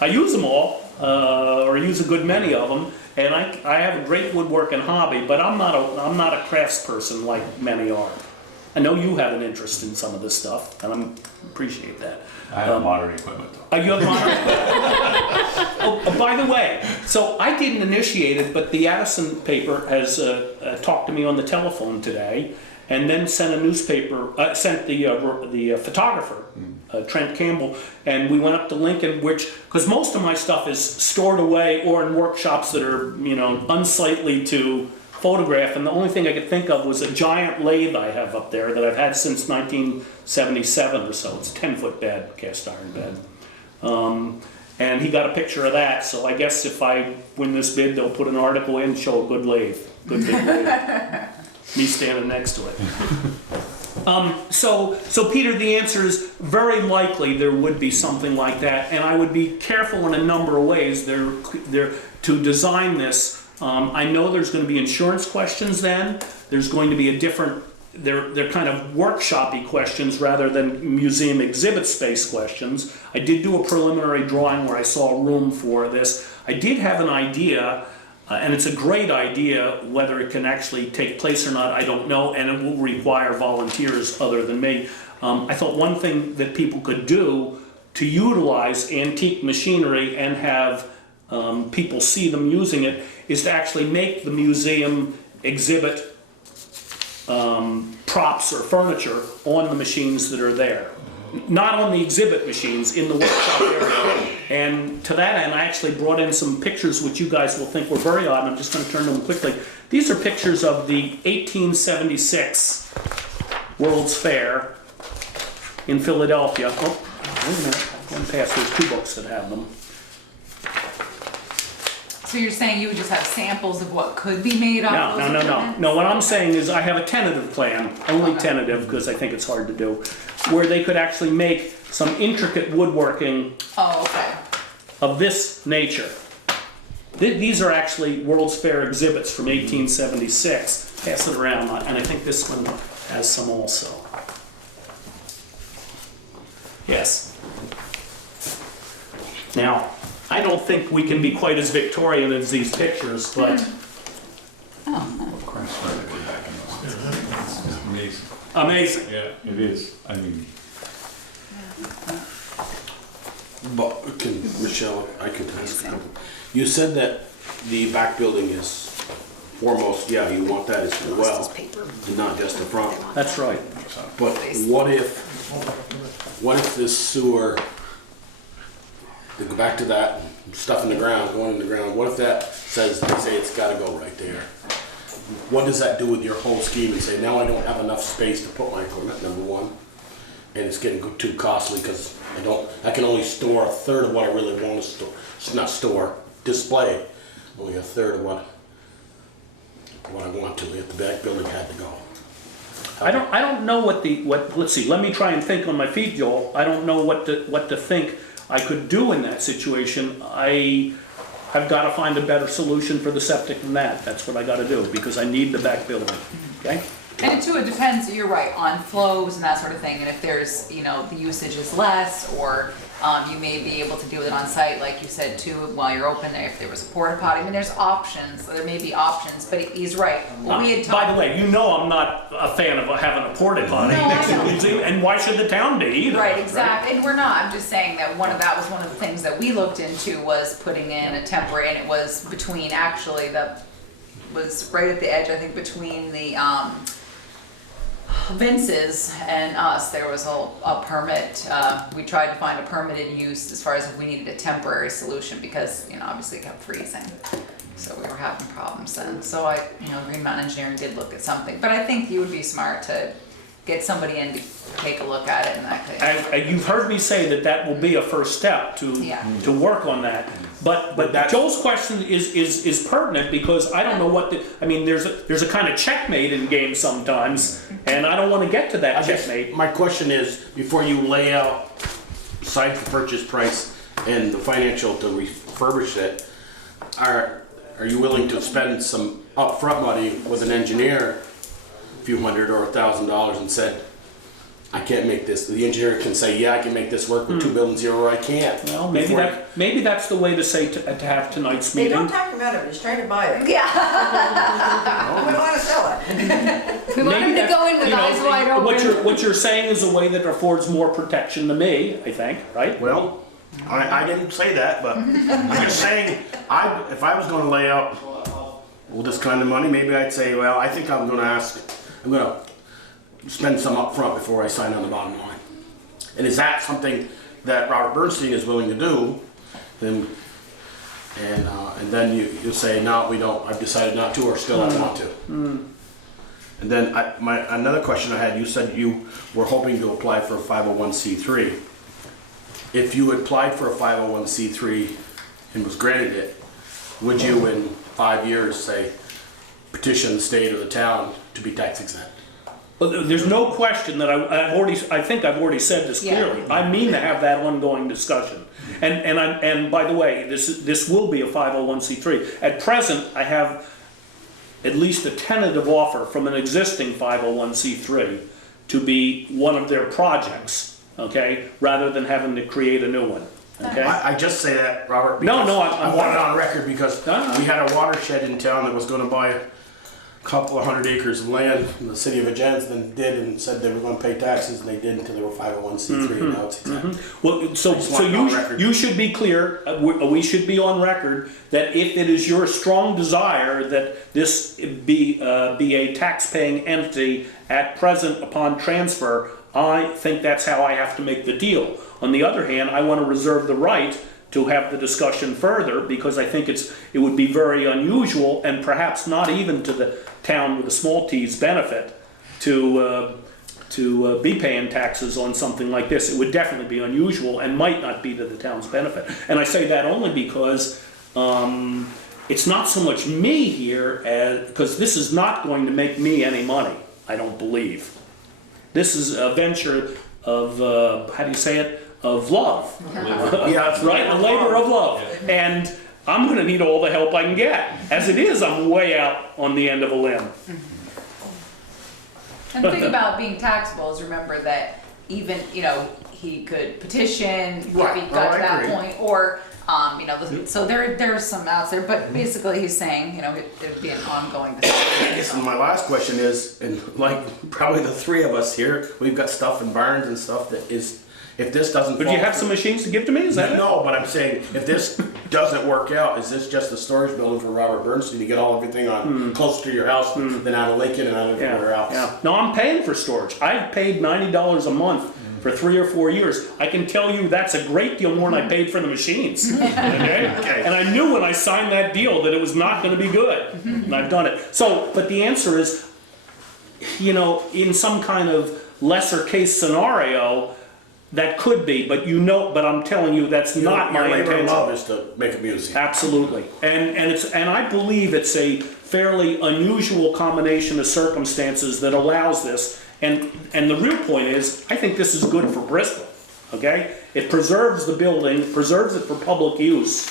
I use them all, or use a good many of them, and I have a great woodworking hobby, but I'm not a craftsperson like many are. I know you have an interest in some of this stuff, and I appreciate that. I have modern equipment though. You have modern Oh, by the way, so I didn't initiate it, but the Addison paper has talked to me on the telephone today, and then sent a newspaper, sent the photographer, Trent Campbell, and we went up to Lincoln, because most of my stuff is stored away or in workshops that are, unsightly to photograph, and the only thing I could think of was a giant lathe I have up there that I've had since 1977 or so. It's a 10-foot bed, cast iron bed. And he got a picture of that, so I guess if I win this bid, they'll put an article in, show a good lathe, good big lathe. Me standing next to it. So Peter, the answer is very likely there would be something like that, and I would be careful in a number of ways there to design this. I know there's going to be insurance questions then. There's going to be a different, they're kind of workshop-y questions rather than museum exhibit space questions. I did do a preliminary drawing where I saw room for this. I did have an idea. And it's a great idea. Whether it can actually take place or not, I don't know, and it will require volunteers other than me. I thought one thing that people could do to utilize antique machinery and have people see them using it is to actually make the museum exhibit props or furniture on the machines that are there. Not on the exhibit machines, in the workshop area. And to that end, I actually brought in some pictures which you guys will think were very odd. I'm just going to turn to them quickly. These are pictures of the 1876 World's Fair in Philadelphia. Oh, wait a minute, I'm going past, there's two books that have them. So you're saying you would just have samples of what could be made off those equipment? No, what I'm saying is I have a tentative plan, only tentative because I think it's hard to do, where they could actually make some intricate woodworking of this nature. These are actually World's Fair exhibits from 1876. Pass it around, and I think this one has some also. Yes. Now, I don't think we can be quite as Victorian as these pictures, but Amazing. Amazing. Yeah, it is. I mean, But, Michelle, I can ask you. You said that the back building is foremost, yeah, you want that as well, and not just the front. That's right. But what if this sewer, to go back to that stuff in the ground, going in the ground, what if that says, they say it's gotta go right there? What does that do with your whole scheme and say, now I don't have enough space to put my equipment, number one, and it's getting too costly because I can only store a third of what I really want to store, display, only a third of what I want to, if the back building had to go. I don't know let's see, let me try and think on my feet, Joel. I don't know what to think I could do in that situation. I've got to find a better solution for the septic than that. That's what I got to do, because I need the back building, okay? And too, it depends, you're right, on flows and that sort of thing, and if there's, the usage is less, or you may be able to do it on site, like you said too, while you're open there, if there was a porta potty. I mean, there's options, there may be options, but he's right. What we had By talked, the way, I'm not a fan of having a porta potty No, next I to know. the museum, and why should the town be either? right, exactly, and we're not, I'm just saying that that was one of the things that we looked into, was putting in a temporary, and it was between, actually, was right at the edge, I think, between the, Vince's and us, there was a permit, we tried to find a permitted use as far as if we needed a temporary solution, because, obviously it kept freezing. So we were having problems then. So Green Mountain Engineering did look at something, but I think you would be smart to get somebody in to take a look at it in that case. And you've heard me say that will be a first step to work on that. But Joel's question is pertinent, because I don't know there's a kind of checkmate in games sometimes, and I don't want to get to that checkmate. My question is, before you lay out, besides the purchase price and the financial to refurbish it, are you willing to spend some upfront money with an engineer, a few $100 or $1,000, and said, I can't make this. The engineer can say, yeah, I can make this work with two buildings here, or I can't. Well, maybe that's the way to say to have tonight's Hey, meeting. don't talk about it, he's trying to buy it. Yeah. We want to sell it. We want him to go in with eyes wide open. What you're saying is a way that affords more protection to me, I think, right? Well, I didn't say that, but I'm just saying, if I was going to lay out this kind of money, maybe I'd say, well, I think I'm going to spend some up front before I sign on the bottom line. And is that something that Robert Bernstein is willing to do? Then you'll say, no, we don't. I've decided not to, or still I want to. And then another question I had. You said you were hoping to apply for a 501c3. If you applied for a 501c3 and was granted it, would you in 5 years say petition the state or the town to be tax exempt? Well, there's no question that I think I've already said this clearly. I mean to have that ongoing discussion. And by the way, this will be a 501c3. At present, I have at least a tentative offer from an existing 501c3 to be one of their projects, okay, rather than having to create a new one. Okay. I just say that, Robert, No, because I'm I want it on record, because No. we had a watershed in town that was going to buy a couple of 100 acres of land in the city of Agenz, then did and said they were going to pay taxes, and they didn't until they were 501c3, and now it's exempt. Well, so just want it on record. you should be clear, we should be on record, that if it is your strong desire that this be a tax-paying entity at present upon transfer, I think that's how I have to make the deal. On the other hand, I want to reserve the right to have the discussion further, because I think it would be very unusual, and perhaps not even to the town with a small t's benefit, to be paying taxes on something like this. It would definitely be unusual and might not be to the town's benefit. And I say that only because it's not so much me here, because this is not going to make me any money, I don't believe. This is a venture of, how do you say it? Of love. Yeah, Right? A labor of love. And I'm going to need all the help I can get. As it is, I'm way out on the end of a limb. And the thing about being taxable is, remember that even, he could petition if he Right. got Oh, to I that agree. point, or So there's some outs there, but basically he's saying, it'd be an ongoing discussion. I guess my last question is, and like probably the three of us here, we've got stuff in barns and stuff that is, if this doesn't. But do you have some machines to give to me? Is that it? No, but I'm saying, if this doesn't work out, is this just a storage building for Robert Bernstein to get everything on close to your house, then out of Lincoln and out of everywhere else? Yeah. No, I'm paying for storage. I've paid $90 a month for 3 or 4 years. I can tell you that's a great deal more than I paid for the machines. Okay? And I knew when I signed that deal that it was not going to be good, and I've done it. So, but the answer is, in some kind of lesser case scenario, that could be, but but I'm telling you that's not my intention. Your labor of love is to make a museum. Absolutely, and I believe it's a fairly unusual combination of circumstances that allows this. And the real point is, I think this is good for Bristol. Okay, it preserves the building, preserves it for public use.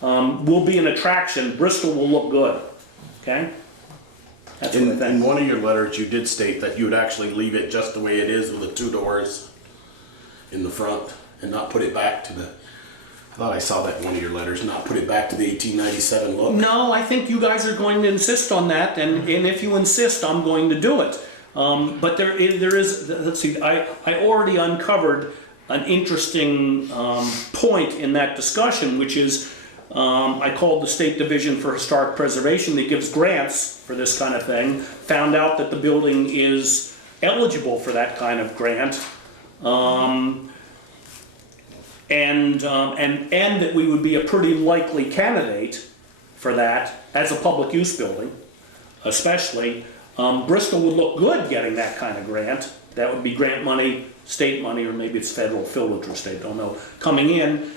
Will be an attraction. Bristol will look good. Okay. That's what I think. In one of your letters, you did state that you would actually leave it just the way it is with the 2 doors in the front and not put it back to the, I thought I saw that in one of your letters, not put it back to the 1897 look. No, I think you guys are going to insist on that, and if you insist, I'm going to do it. But there is, let's see, I already uncovered an interesting point in that discussion, which is I called the State Division for Historic Preservation that gives grants for this kind of thing, found out that the building is eligible for that kind of grant. And that we would be a pretty likely candidate for that as a public use building, especially. Bristol would look good getting that kind of grant. That would be grant money, state money, or maybe it's federal, Philwich or state, don't know, coming in.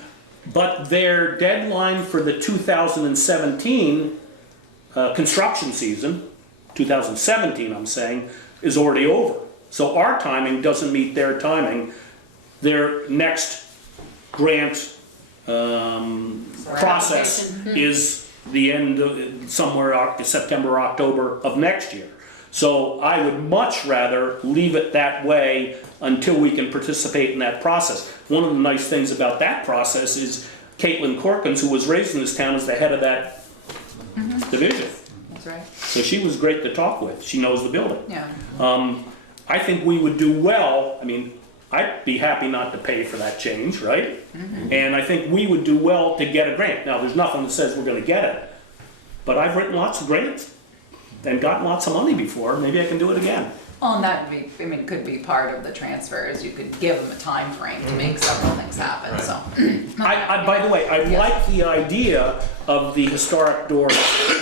But their deadline for the 2017 construction season, 2017 I'm saying, is already over. So our timing doesn't meet their timing. Their next grant process is the end of somewhere September, October of next year. So I would much rather leave it that way until we can participate in that process. One of the nice things about that process is Caitlin Corkins, who was raised in this town, is the head of that division. That's right. So she was great to talk with. She knows the building. Yeah. I think we would do well. I mean, I'd be happy not to pay for that change, right? And I think we would do well to get a grant. Now, there's nothing that says we're going to get it, but I've written lots of grants and gotten lots of money before. Maybe I can do it again. Well, and that would be, could be part of the transfers. You could give them a time frame to make several things happen, so. By the way, I like the idea of the historic door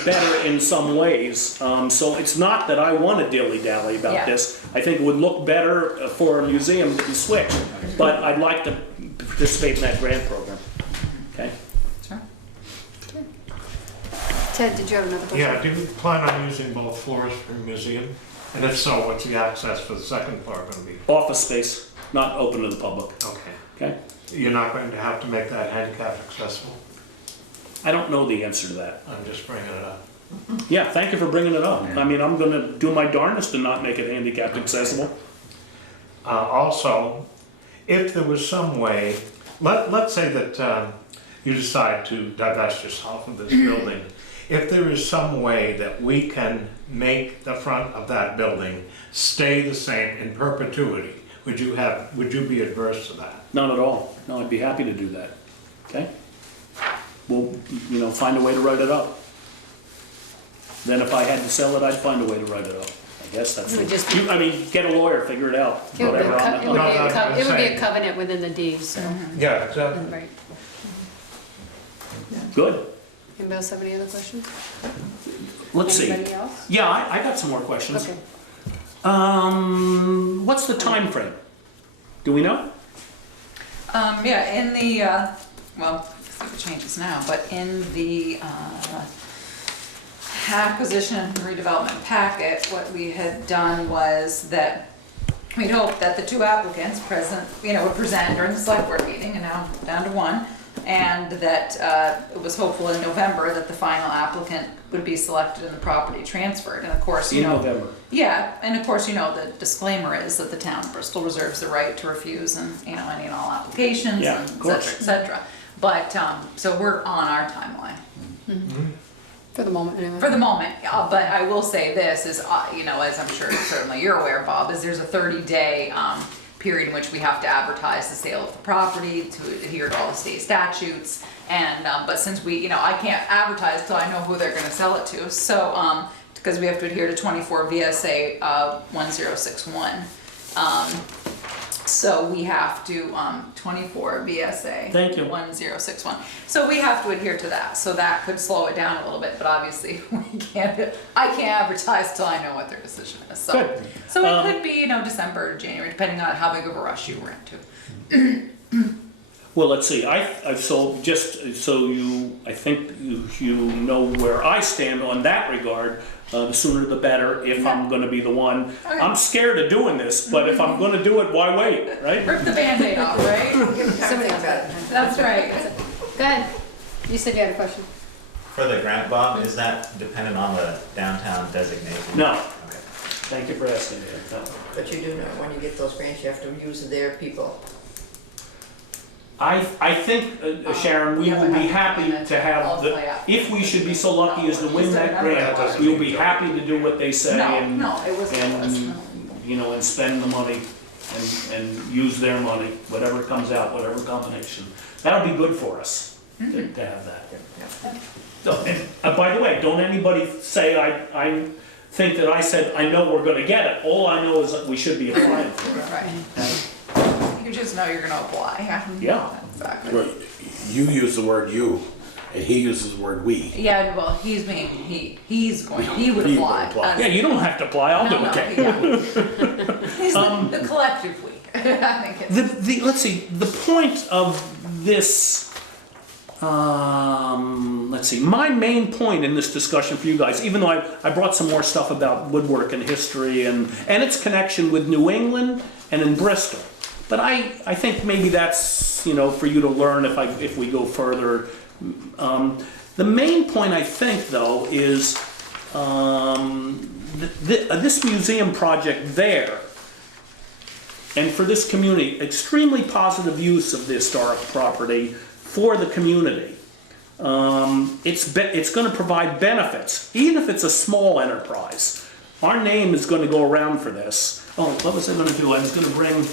better in some ways. So it's not that I want to dilly-dally about this. I think it would look better for a museum to be switched. But I'd like to participate in that grant program. Okay? Sure. Ted, did you have another question? Yeah, do you plan on using both floors for a museum? And if so, what's the access for the second floor going to be? Office space, not open to the public. Okay. Okay? You're not going to have to make that handicap accessible? I don't know the answer to that. I'm just bringing it up. Yeah, thank you for bringing it up. I mean, I'm going to do my darndest to not make it handicapped accessible. Also, if there was some way, let's say that you decide to divest yourself of this building. If there is some way that we can make the front of that building stay the same in perpetuity, would you be adverse to that? Not at all. No, I'd be happy to do that. Okay? We'll, find a way to write it up. Then if I had to sell it, I'd find a way to write it up. I guess that's It would just get a lawyer, figure it out. It would be Whatever. a covenant within the deed, so. Yeah, exactly. Right. Good. Anybody else have any other questions? Let's see. Anybody else? Yeah, I got some more questions. Okay. What's the time frame? Do we know? In the, well, see if it changes now, but in the acquisition and redevelopment packet, what we had done was that we'd hoped that the 2 applicants would present during the select board meeting, and now down to 1, and that it was hopeful in November that the final applicant would be selected and the property transferred. And of course, November. Yeah, and of course, the disclaimer is that the town of Bristol reserves the right to refuse any and all applications, Yeah, and of et course. cetera, et cetera. But, so we're on our timeline. For the moment, anyway. For the moment, but I will say this is, you know, as I'm sure certainly you're aware, Bob, is there's a 30-day period in which we have to advertise the sale of the property to adhere to all the state statutes. And, but since we, you know, I can't advertise till I know who they're gonna sell it to, so, because we have to adhere to 24 VSA 1061. So we have to, 24 VSA. Thank you. 1061. So we have to adhere to that, so that could slow it down a little bit, but obviously I can't advertise till I know what their decision is, so. Good. So it could be, you know, December or January, depending on how big of a rush you were into. Well, let's see, so just so I think you know where I stand on that regard, the sooner the better, if I'm gonna be the one. Okay. I'm scared of doing this, but if I'm gonna do it, why wait, right? Rip the Band-Aid off, right? Somebody else. That's right. Go ahead. You said you had a question. For the grant, Bob, is that dependent on the downtown designation? No, Okay. thank you for asking me. No. But you do know, when you get those grants, you have to use their people. I think, Sharon, we will be happy to have if we should be so lucky as to win that grant, we'll be happy to do what they say and, No, it was. you know, and spend the money and use their money, whatever comes out, whatever combination. That'll be good for us to have that. So, and, by the way, don't anybody say I think that I said I know we're gonna get it. All I know is that we should be applying for it. Right. You just know you're gonna apply. Yeah. Exactly. Right. You use the word you, and he uses the word we. Yeah, well, he would apply. apply. Yeah, you don't have to apply, I'll do it. He's the collective we. I think it's. Let's see, the point of this, let's see, my main point in this discussion for you guys, even though I brought some more stuff about woodwork and history and its connection with New England and in Bristol. But I think maybe that's, you know, for you to learn if we go further. The main point I think though is this museum project there, and for this community, extremely positive use of the historic property for the community. It's going to provide benefits, even if it's a small enterprise. Our name is going to go around for this. Oh, what was I going to do? I was going to bring.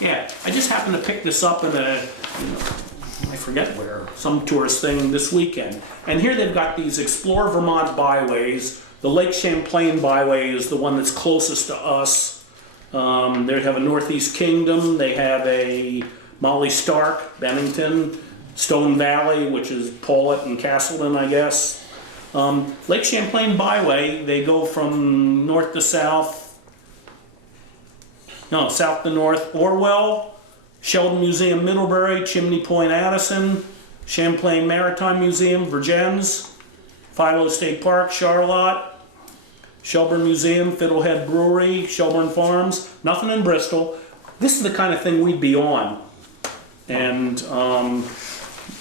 Yeah, I just happened to pick this up in I forget where, some tourist thing this weekend. And here they've got these Explore Vermont byways. The Lake Champlain byway is the one that's closest to us. They have a Northeast Kingdom. They have a Molly Stark, Bennington, Stone Valley, which is Paulet and Castleton, I guess. Lake Champlain byway, they go from north to south. No, south to north, Orwell, Sheldon Museum, Middlebury, Chimney Point, Addison, Champlain Maritime Museum, Virgins, Philo State Park, Charlotte, Shelburne Museum, Fiddlehead Brewery, Shelburne Farms, nothing in Bristol. This is the kind of thing we'd be on. And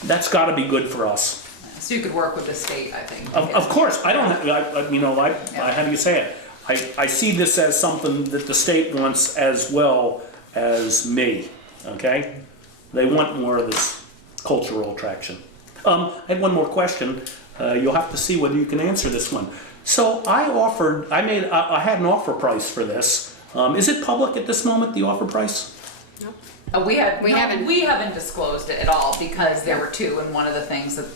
that's gotta be good for us. So you could work with the state, I think. Of course, I don't, how do you say it? I see this as something that the state wants as well as me, okay? They want more of this cultural attraction. I had one more question. You'll have to see whether you can answer this one. So I had an offer price for this. Is it public at this moment, the offer price? We haven't disclosed it at all because there were two, and one of the things that,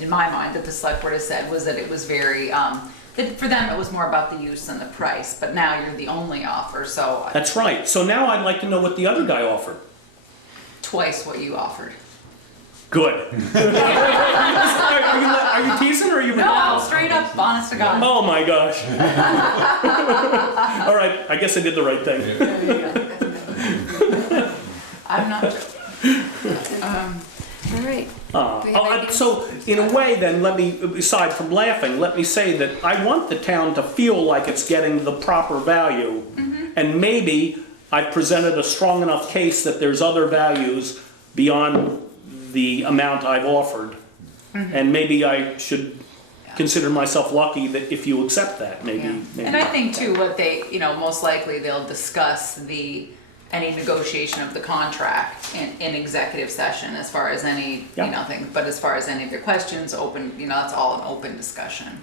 in my mind, that the select board has said was that it was very, for them it was more about the use than the price, but now you're the only offer, so. That's right. So now I'd like to know what the other guy offered. Twice what you offered. Good. Are you teasing or are you? No, straight up, honest to God. Oh my gosh. All right, I guess I did the right thing. I'm not joking. All right. So in a way then, aside from laughing, let me say that I want the town to feel like it's getting the proper value. And maybe I've presented a strong enough case that there's other values beyond the amount I've offered. And maybe I should consider myself lucky that if you accept that, maybe. And I think too, what they, most likely they'll discuss the any negotiation of the contract in executive session as far as any, Yeah. you know, thing. But as far as any of your questions, open, you know, that's all an open discussion.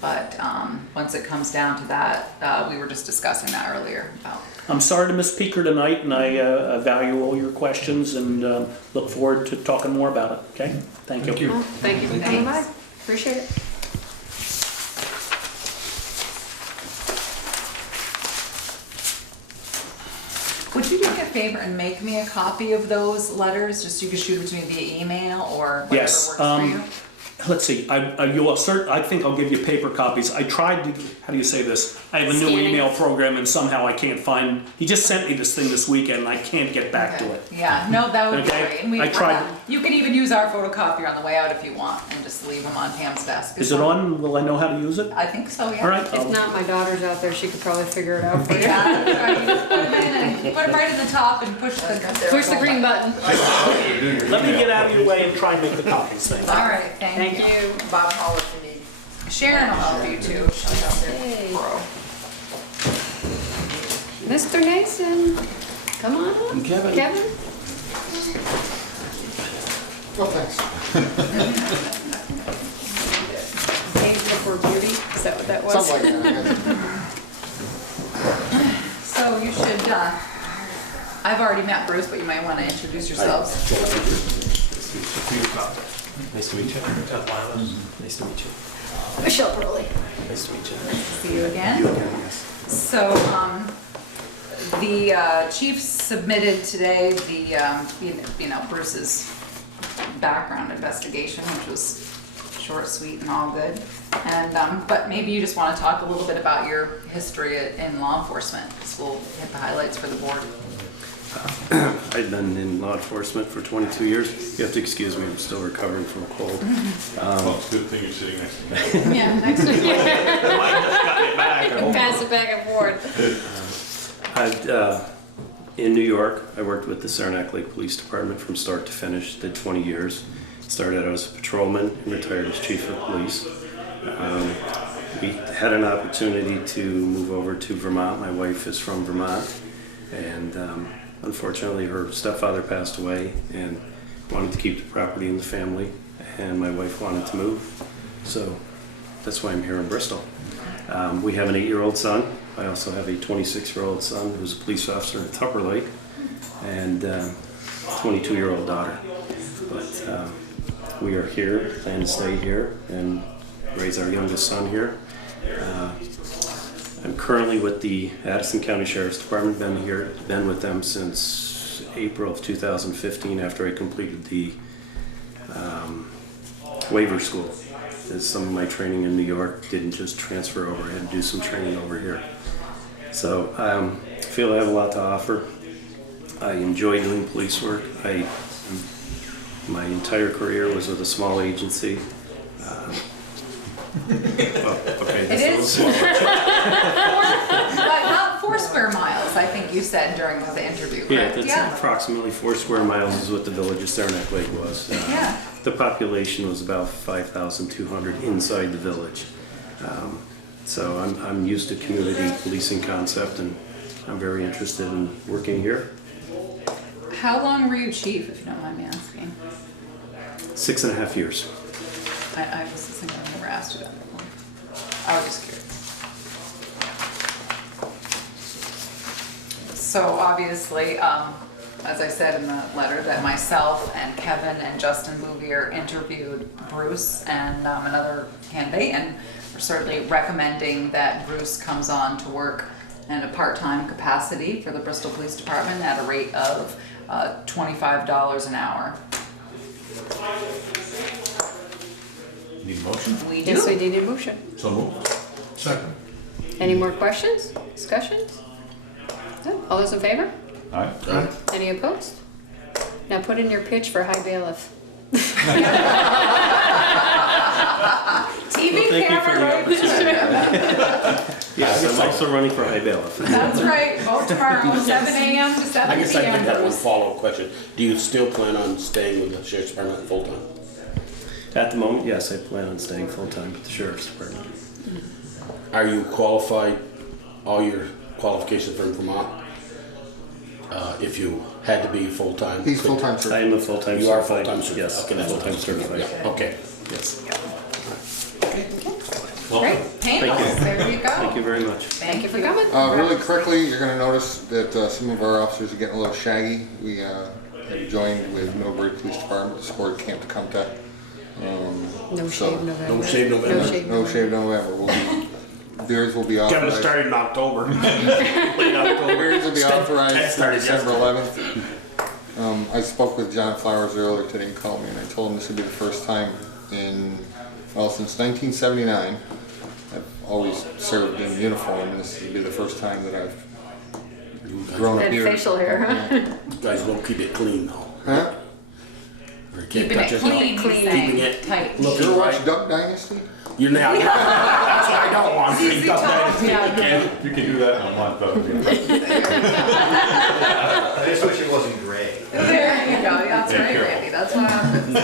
But once it comes down to that, we were just discussing that earlier about. I'm sorry to misspeak her tonight, and I value all your questions and look forward to talking more about it, okay? Thank you. Well, thank you for coming by. Appreciate it. Would you do me a favor and make me a copy of those letters, just so you can shoot them to me via email or whatever Yes, works for you? Let's see, I think I'll give you paper copies. I tried to, how do you say this? I have a new Scanning. email program and somehow I can't find, he just sent me this thing this weekend and I can't get back to Okay. it. Yeah, no, that would be Okay, great. And we- I tried- You can even use our photocopier on the way out if you want, and just leave them on Pam's desk. Is it on? Will I know how to use it? I think so, yeah. All right. If not, my daughter's out there, she could probably figure it out for you. Yeah, that's right. You just put them in and put them right in the top and push the. Push the green button. Let me get out of your way and try and make the copies. Thank you. All right, thank you. Thank you. Bob Hall if you need. Sharon will help you too. She's out there. Hey. Pro. Mr. Nason, come on up. Kevin. Kevin? Well, thanks. Days before beauty, is that what that was? Something like that. So you should, I've already met Bruce, but you might want to introduce yourselves. Nice to meet you. Nice to meet you. Michelle Burley. Nice to meet you. See you again. You again, yes. So, the chief submitted today the, Bruce's background investigation, which was short, sweet, and all good. And, but maybe you just want to talk a little bit about your history in law enforcement. So we'll hit the highlights for the board. I've been in law enforcement for 22 years. You have to excuse me, I'm still recovering from a cold. Well, it's a good thing you're sitting next to me. Yeah, next week. Pass it back and forth. In New York, I worked with the Saranac Lake Police Department from start to finish, did 20 years. Started out as a patrolman and retired as chief of police. We had an opportunity to move over to Vermont. My wife is from Vermont, and unfortunately her stepfather passed away and wanted to keep the property in the family, and my wife wanted to move. So that's why I'm here in Bristol. We have an 8-year-old son. I also have a 26-year-old son who's a police officer in Tupper Lake, and a 22-year-old daughter. But we are here, plan to stay here, and raise our youngest son here. I'm currently with the Addison County Sheriff's Department, been with them since April of 2015 after I completed the waiver school. Some of my training in New York didn't just transfer over, I had to do some training over here. So I feel I have a lot to offer. I enjoy doing police work. My entire career was with a small agency. Okay, It is. But not 4 square miles, I think you said during the interview, Yeah, correct? that's approximately 4 square miles is what the village of Saranac Lake was. Yeah. The population was about 5,200 inside the village. So I'm used to community policing concept, and I'm very interested in working here. How long were you chief, if you don't mind me asking? 6.5 years. I was just thinking, I never asked you that before. I was just curious. So obviously, as I said in the letter, that myself and Kevin and Justin Bouvier interviewed Bruce and another candidate, and we're certainly recommending that Bruce comes on to work in a part-time capacity for the Bristol Police Department at a rate of $25 an hour. Need a motion? We do. Yes, we need a motion. So moved. Second. Any more questions, discussions? No? All those in favor? All right. Any opposed? Now put in your pitch for high bailiff. TV Thank you for camera, the right? opportunity. Yes, I'm also running for high bailiff. That's right. Oh, tomorrow, 7 a.m. to 7 I guess I p.m. think that one follow-up question. Do you still plan on staying with the Sheriff's Department full-time? At the moment, yes, I plan on staying full-time with the Sheriff's Department. Are you qualified, all your qualifications from Vermont? if you had to be full-time? He's full-time I certified. am a full-time You are certified. full-time certified. Yes, Okay, that's full-time what- certified. Yeah, okay. Yes. Great, Painless, Thank you. there you go. Thank you very much. thank you for coming. Really quickly, you're gonna notice that some of our officers are getting a little shaggy. We have joined with Middlebury Police Department to support Camp Tecumseh. No shave November. No shave November. No shave No shave November. Beards will be Kevin authorized. started in October. Late October. Beards will be authorized started December yesterday. 11th. I spoke with John Flowers earlier today and called me, and I told him this would be the first time since 1979. I've always served in uniform, and this would be the first time that I've grown a And beard. facial hair, huh? Yeah. You guys will keep it clean though. Huh? Or you can't Keeping touch it it. clean, he's saying, Keeping it tight. You ever watch Duck Dynasty? You're now. That's what I don't want. Easy You got talk, that. yeah. You can do that in a month, though. I just wish it wasn't gray. There you go, that's right, Randy, that's what happens.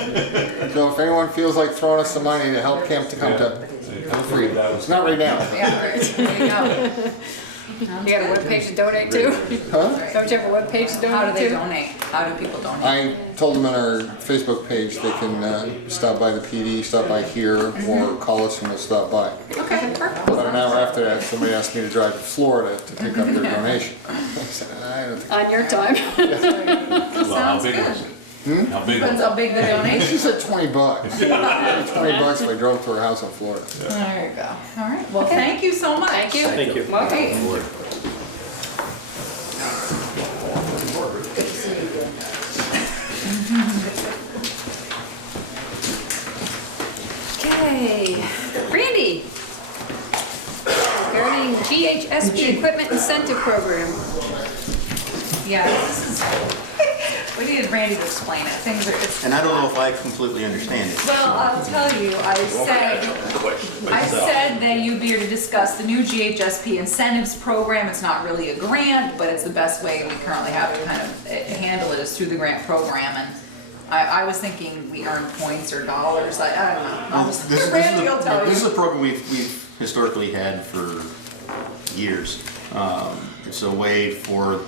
So if anyone feels like throwing us some money to help Camp Tecumseh, I'm free. It's not right now. Yeah, there you go. You got a webpage to donate to? Huh? Don't you have a webpage to How do donate they to? donate? How do people donate? I told them on our Facebook page they can stop by the PD, stop by here, or call us and we'll stop by. Okay, perfect. About an hour after that, somebody asked me to drive to Florida to pick up their donation. I said, I don't think. On your time. Well, how Sounds big good. was it? How big Depends was it? how big the donation. She said $20. $20 if I drove to her house in Florida. There you go. All right, well, thank you so much. Thank you. Thank you. Welcome. Okay, Randy. Regarding GHSP Equipment Incentive Program. Yeah, this is, we needed Randy to explain it. Things are, it's, And I don't know if I completely understand it. well, I'll tell you, I said that you'd be here to discuss the new GHSP incentives program. It's not really a grant, but it's the best way we currently have to kind of handle it is through the grant program. And I was thinking we earn points or dollars. I don't know. I'll just, Randy will tell This is you. a program we've historically had for years. It's a way for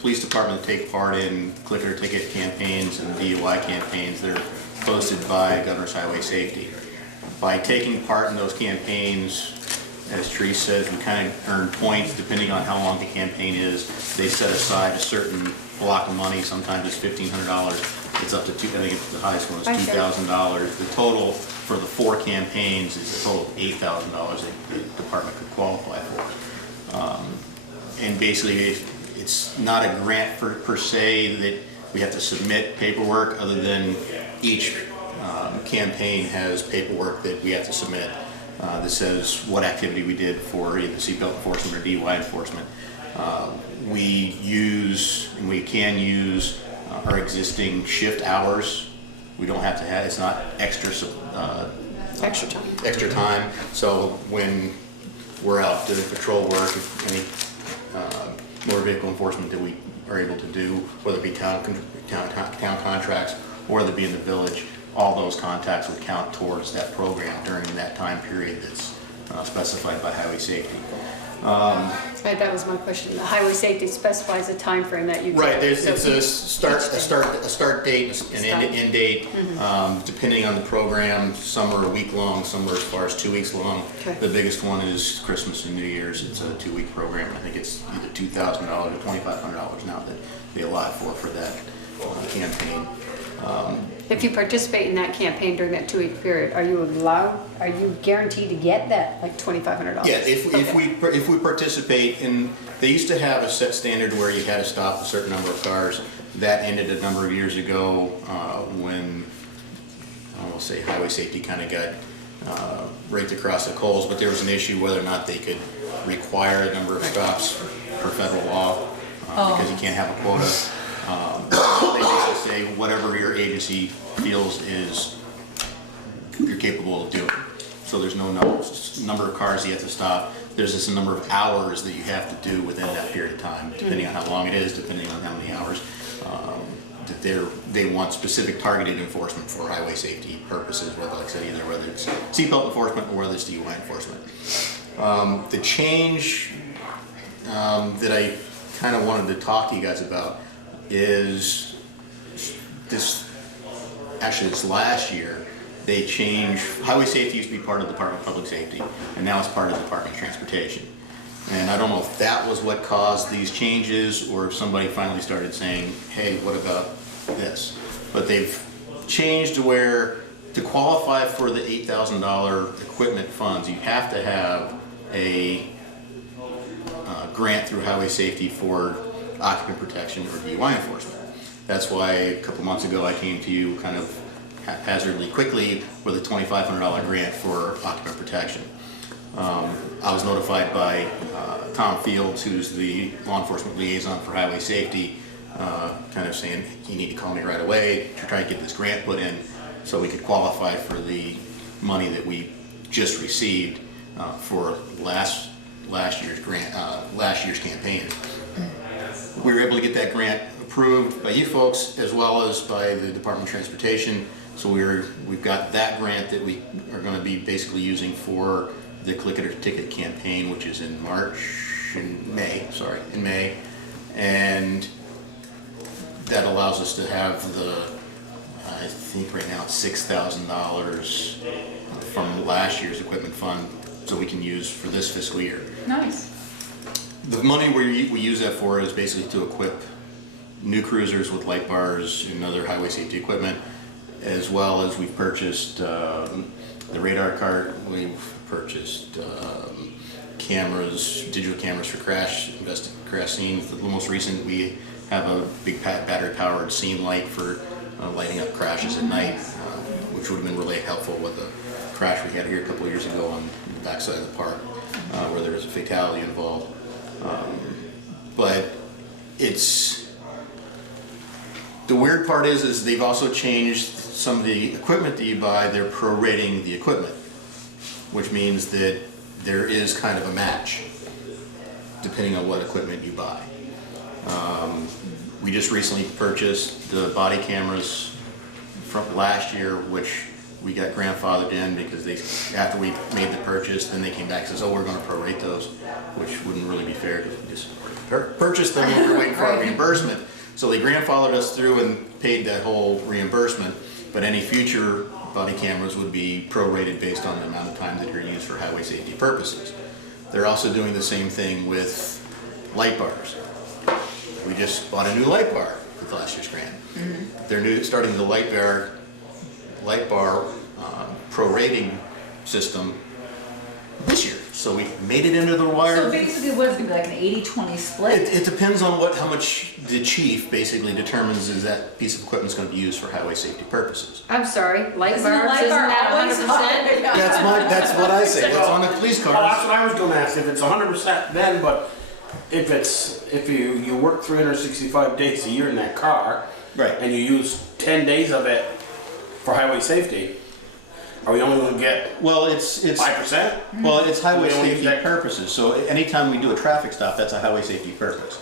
police department to take part in clicker ticket campaigns and DUI campaigns that are posted by Governor's Highway Safety. By taking part in those campaigns, as Therese says, we kind of earn points depending on how long the campaign is. They set aside a certain block of money, sometimes it's $1,500. It's up to I think it's the highest one is $2,000. The total for the 4 campaigns is a total of $8,000 that the department could qualify for. And basically, it's not a grant per se that we have to submit paperwork, other than each campaign has paperwork that we have to submit that says what activity we did for either seatbelt enforcement or DUI enforcement. We use and we can use our existing shift hours. We don't have to have, it's not extra time. So when we're out doing patrol work, any motor vehicle enforcement that we are able to do, whether it be town contracts or whether it be in the village, all those contacts would count towards that program during that time period that's specified by highway safety. Right, that was my question. The highway safety specifies a time frame that you can. Right, so it's a start date and end date, depending on the program. Some are a week long, some are as far as 2 weeks long. Okay. The biggest one is Christmas and New Year's. It's a 2-week program. I think it's either $2,000 or $2,500 now that they allot for that campaign. If you participate in that campaign during that 2-week period, are you guaranteed to get that, like $2,500? Yeah, if we participate in, they used to have a set standard where you had to stop a certain number of cars. That ended a number of years ago when, I will say, highway safety kind of got raked across the coals, but there was an issue whether or not they could require a number of stops for federal law because you can't have a quota. They basically say whatever your agency feels is you're capable of doing. So there's no number of cars you have to stop. There's just a number of hours that you have to do within that period of time, depending on how long it is, depending on how many hours. That they want specific targeted enforcement for highway safety purposes, whether, like I said, either whether it's seatbelt enforcement or whether it's DUI enforcement. The change that I kind of wanted to talk to you guys about is this last year, they changed, highway safety used to be part of the Department of Public Safety, and now it's part of the Department of Transportation. And I don't know if that was what caused these changes, or if somebody finally started saying, hey, what about this? But they've changed to where, to qualify for the $8,000 equipment funds, you have to have a grant through highway safety for occupant protection or DUI enforcement. That's why a couple months ago I came to you kind of haphazardly quickly with a $2,500 grant for occupant protection. I was notified by Tom Fields, who's the law enforcement liaison for highway safety, kind of saying, you need to call me right away to try to get this grant put in so we could qualify for the money that we just received for last year's grant, last year's campaign. We were able to get that grant approved by you folks as well as by the Department of Transportation. So we've got that grant that we are going to be basically using for the Click It or Ticket campaign, which is in May, and that allows us to have I think right now it's $6,000 from last year's equipment fund, so we can use for this fiscal year. Nice. The money we use that for is basically to equip new cruisers with light bars and other highway safety equipment, as well as we've purchased the radar cart, we've purchased cameras, digital cameras for crash scenes. The most recent, we have a big battery powered scene light for lighting up crashes at night, which would have been really helpful with a crash we had here a couple of years ago on the backside of the park where there was a fatality involved. But the weird part is they've also changed some of the equipment that you buy. They're prorating the equipment, which means that there is kind of a match depending on what equipment you buy. We just recently purchased the body cameras from last year, which we got grandfathered in because after we made the purchase, then they came back and says, oh, we're going to prorate those, which wouldn't really be fair because we just purchased them and we're waiting for our reimbursement. So they grandfathered us through and paid that whole reimbursement, but any future body cameras would be prorated based on the amount of time that they're used for highway safety purposes. They're also doing the same thing with light bars. We just bought a new light bar with last year's grant. Mm-hmm. They're starting the light bar prorating system this year. So we made it into the wire. So basically what is it going to be, like an 80-20 split? It depends on how much the chief basically determines is that piece of equipment is going to be used for highway safety purposes. I'm sorry, light Isn't a bars, light isn't bar that always 100%? That's what I say. It's on the police Well, that's cars. what I was gonna ask, if it's 100% then, but if you work 365 days a year in that car, Right. and you use 10 days of it for highway safety, are we only gonna get Well, it's 5%? Well, it's highway We only use safety that- purposes. So anytime we do a traffic stop, that's a highway safety purpose.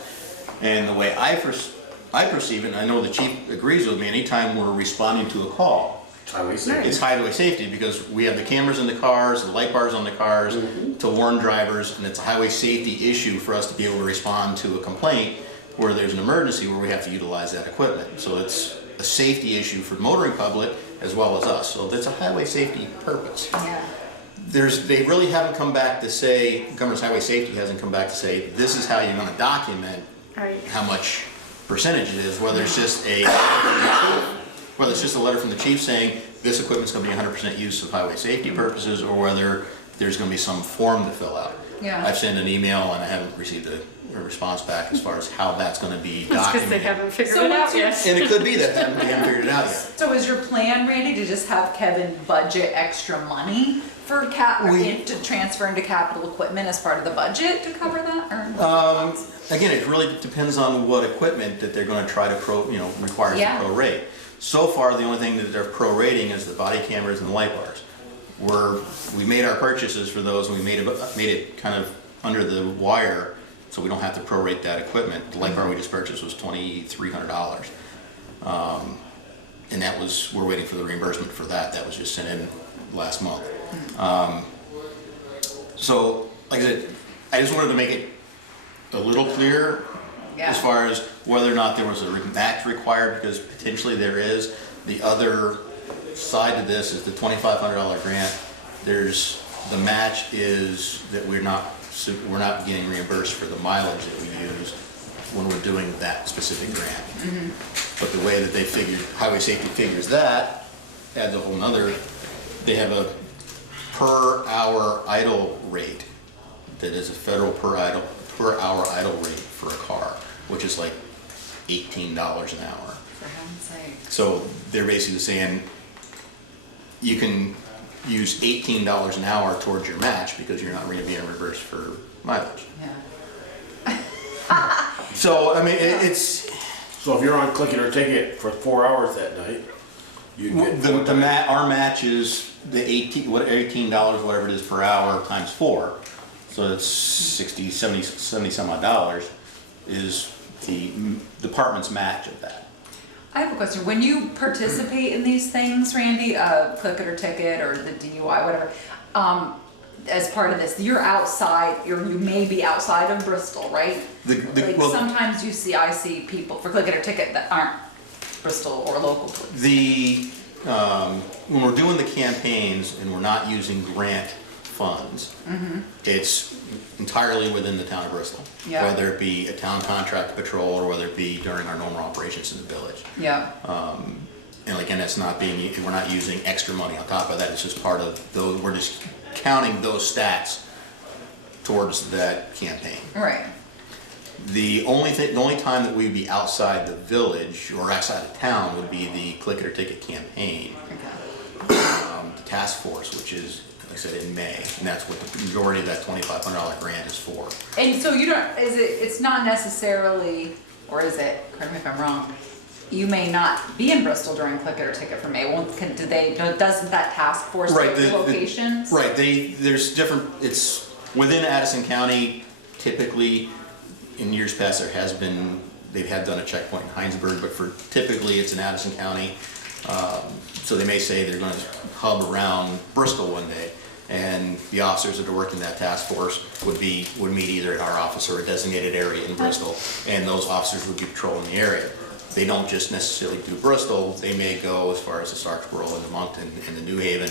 And the way I perceive it, and I know the chief agrees with me, anytime we're responding to a call, Highway safety. it's highway safety because we have the cameras in the cars, the light bars on the cars to warn drivers, and it's a highway safety issue for us to be able to respond to a complaint where there's an emergency where we have to utilize that equipment. So it's a safety issue for the motoring public as well as us. So that's a highway safety purpose. Yeah. They really haven't come back to say, Governor's Highway Safety hasn't come back to say, this is how you're gonna document Right. how much percentage it is, whether it's just a letter from the chief saying this equipment's gonna be 100% use of highway safety purposes, or whether there's gonna be some form to fill out. Yeah. I've sent an email and I haven't received a response back as far as how that's gonna be That's because they documented. haven't figured So it out what's your- yet. And it could be that we haven't figured it out yet. So is your plan, Randy, to just have Kevin budget extra money for to transfer into capital equipment as part of the budget to cover that? Or? Again, it really depends on what equipment that they're gonna try to requires Yeah. to prorate. So far, the only thing that they're prorating is the body cameras and the light bars. We made our purchases for those, we made it kind of under the wire, so we don't have to prorate that equipment. The light bar we just purchased was $2,300. And we're waiting for the reimbursement for that. That was just sent in last month. So, like I said, I just wanted to make it a little clear Yeah. as far as whether or not there was a match required, because potentially there is. The other side to this is the $2,500 grant. There's, the match is that we're not getting reimbursed for the mileage that we use when we're doing that specific grant. But the way that they figured, highway safety figures that, adds a whole nother, they have a per hour idle rate that is a federal per hour idle rate for a car, which is like $18 an hour. For heaven's sake. So they're basically saying you can use $18 an hour towards your match because you're not being reimbursed for mileage. Yeah. So, I mean, it's, So if you're on Click It or Ticket for 4 hours that night, you get our match is the $18, whatever it is per hour times 4. So it's 60, 70 some odd dollars is the department's match of that. I have a question. When you participate in these things, Randy, Click It or Ticket or the DUI, whatever, as part of this, you're outside, you may be outside of Bristol, right? Sometimes I see people for Click It or Ticket that aren't Bristol or local police. When we're doing the campaigns and we're not using grant funds, it's entirely within the town of Bristol. Yeah. Whether it be a town contract patrol or whether it be during our normal operations in the village. Yeah. And again, we're not using extra money on top of that. It's just part of those. We're just counting those stats towards that campaign. Right. The only time that we'd be outside the village or outside of town would be the Click It or Ticket campaign. Okay. The task force, which is, like I said, in May, and that's what the majority of that $2,500 grant is for. And so it's not necessarily, or is it, correct me if I'm wrong, you may not be in Bristol during Click It or Ticket for May. Doesn't that task force pick the locations? Right, there's different, it's within Addison County, typically, in years past, they have done a checkpoint in Heinsberg, but typically it's in Addison County. So they may say they're going to hub around Bristol one day, and the officers that are working that task force would meet either at our office or a designated area in Bristol, and those officers would be patrolling the area. They don't just necessarily do Bristol, they may go as far as the Starksboro and the Moncton and the New Haven,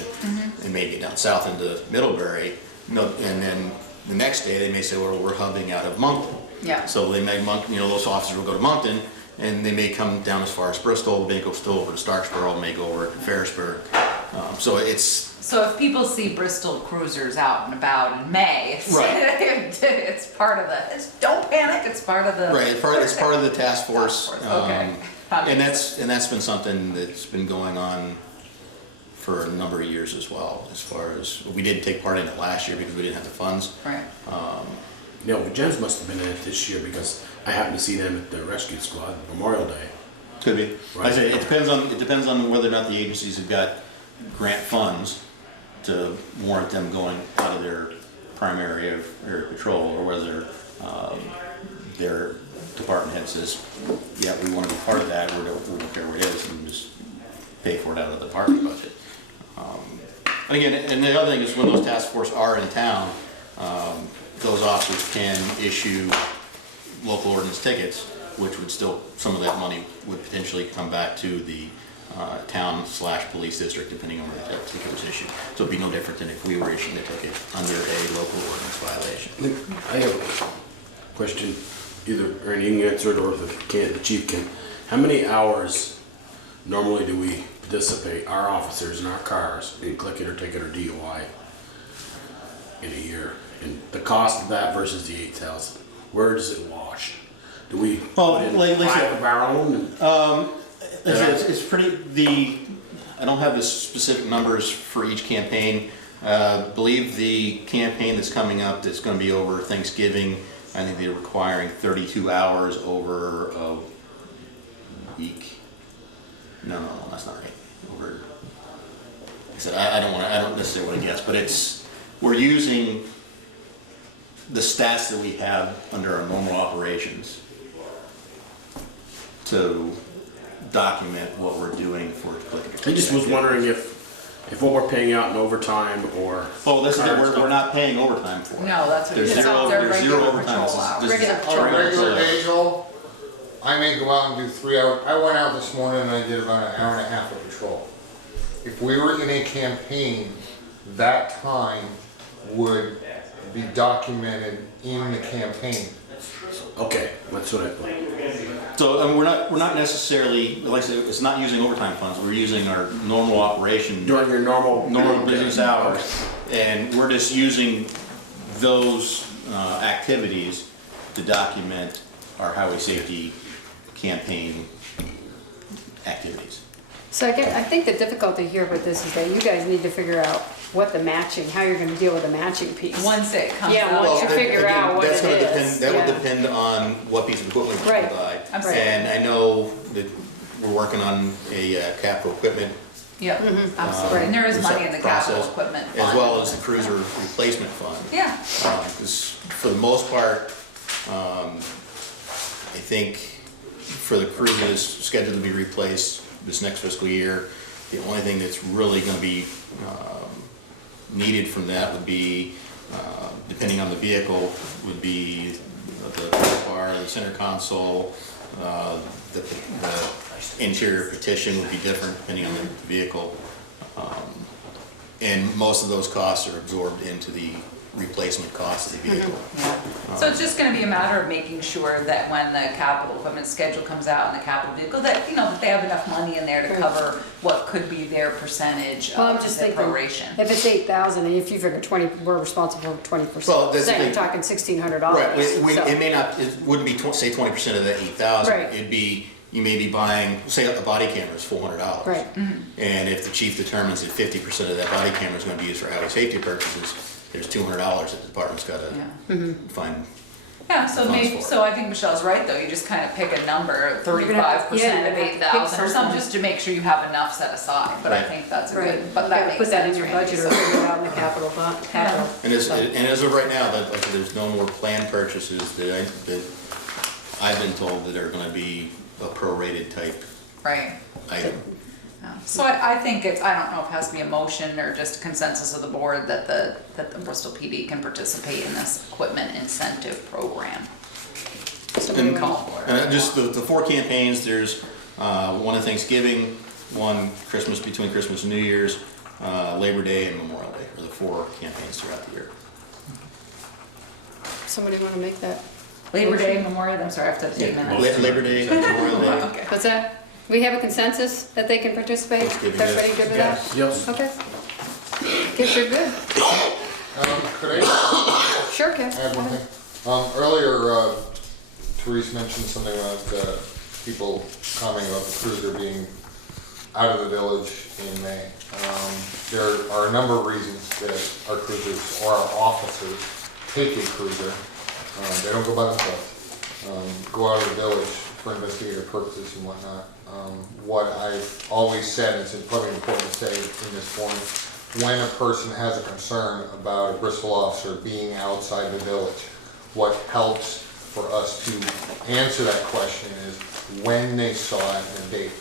and maybe down south into Middlebury, and then the next day they may say, well, we're hubbing out of Moncton. Yeah. So they may, those officers will go to Moncton, and they may come down as far as Bristol, they may go still over to Starksboro, may go over to Ferrisburg. So if people see Bristol cruisers out and about in May, it's part of don't panic, it's part of the... Right, it's part of the task force. Okay. And that's been something that's been going on for a number of years as well, as far as, we did take part in it last year because we didn't have the funds. Right. Jens must have been in it this year because I happened to see them at the rescue squad Memorial Day. Could be. Right. Like I say, it depends on whether or not the agencies have got grant funds to warrant them going out of their primary area of patrol, or whether their department head says, yeah, we want to be part of that, we don't care where it is, and just pay for it out of the department budget. And again, and the other thing is when those task force are in town, those officers can issue local ordinance tickets, which would still, some of that money would potentially come back to the town/police district, depending on where that ticket was issued. So it'd be no different than if we were issuing a ticket under a local ordinance violation. I have a question, either Ernie, you can answer it, or if you can't, the chief can. How many hours normally do we participate, our officers in our cars, in Click It or Ticket or DUI in a year? And the cost of that versus the 8,000, where does it wash? Do we put in five of our own? It's pretty, I don't have the specific numbers for each campaign. I believe the campaign that's coming up that's going to be over Thanksgiving, I think they're requiring 32 hours over a week. No, that's not right. Over, like I said, I don't necessarily want to guess, but we're using the stats that we have under our normal operations to document what we're doing for Click It. I just was wondering if what we're paying out in overtime or... Oh, this is it. We're not paying overtime for it. No, that's what There's it is. zero They're overtime. patrol hours. This is Regular Regular days, I may go out and do 3 hours. I went out this morning and I did about an hour and a half of patrol. If we were in a campaign, that time would be documented in the campaign. Okay, that's what I thought. So, we're not necessarily, like I said, it's not using overtime funds, we're using our normal operation. During your normal Business hours, and we're just using those activities to document our highway safety campaign activities. So I think the difficulty here with this is that you guys need to figure out what the matching, how you're gonna deal with the matching piece. Once it comes Yeah, out. once you Well, figure again, out what that's it gonna is, depend- That yeah. will depend on what piece of equipment we Right. provide. Absolutely. And I know that we're working on a capital equipment, Yep, absolutely, and there is money in the capital process, equipment fund. as well as the cruiser replacement fund. Yeah, Because for the most part, I think for the cruiser that's scheduled to be replaced this next fiscal year, the only thing that's really gonna be needed from that would be, depending on the vehicle, would be the bar, the center console, the interior petition would be different depending on the vehicle. And most of those costs are absorbed into the replacement cost of the vehicle. yeah. So it's just gonna be a matter of making sure that when the capital equipment schedule comes out and the capital vehicle, that, you know, that they have enough money in there to cover what could be their percentage Well, I'm of just the thinking, proration. if it's 8,000, and if you figure 20, we're responsible for 20%, Well, that's the you're thing. talking $1,600. Right, so- it may not, it wouldn't be, say 20% of that 8,000. Right. It'd be, you may be buying, say a body camera is $400. Right. And if the chief determines that 50% of that body camera is gonna be used for highway safety purposes, there's $200 that the department's gotta Yeah. find. Yeah, so funds maybe, for it. so I think Michelle's right, though, you just kind of pick a number, 35% of yeah, pick 8,000 or something, something. just to make sure you have enough set aside, but I Right. think that's a Right, good, but you that gotta makes put that in sense, your Randy, budget or so- figure it out in the capital fund, capital. And as of right now, that, like, there's no more planned purchases that I've been told that are gonna be a prorated type Right. item. Yeah. So I think it's, I don't know if it has to be a motion or just consensus of the board that the Bristol PD can participate in this equipment incentive program. Somebody And wanna- Call for it. just the 4 campaigns, there's one on Thanksgiving, one between Christmas and New Year's, Labor Day and Memorial Day, are the 4 campaigns throughout the year. Somebody wanna make that? Labor Day, Memorial, I'm sorry, I have to take minutes. Labor Day, Memorial Day. Okay. What's that? We have a consensus that they can participate? Is Thanksgiving, everybody yes. good with that? Yes. Okay. Guess you're good. Could I Sure, Kev. add one thing? Earlier, Therese mentioned something about people commenting about the cruiser being out of the village in May. There are a number of reasons that our cruisers or our officers take a cruiser. They don't go by themselves. Go out of the village for investigative purposes and whatnot. What I've always said, and it's probably important to say in this forum, when a person has a concern about a Bristol officer being outside the village, what helps for us to answer that question is when they saw it and the date.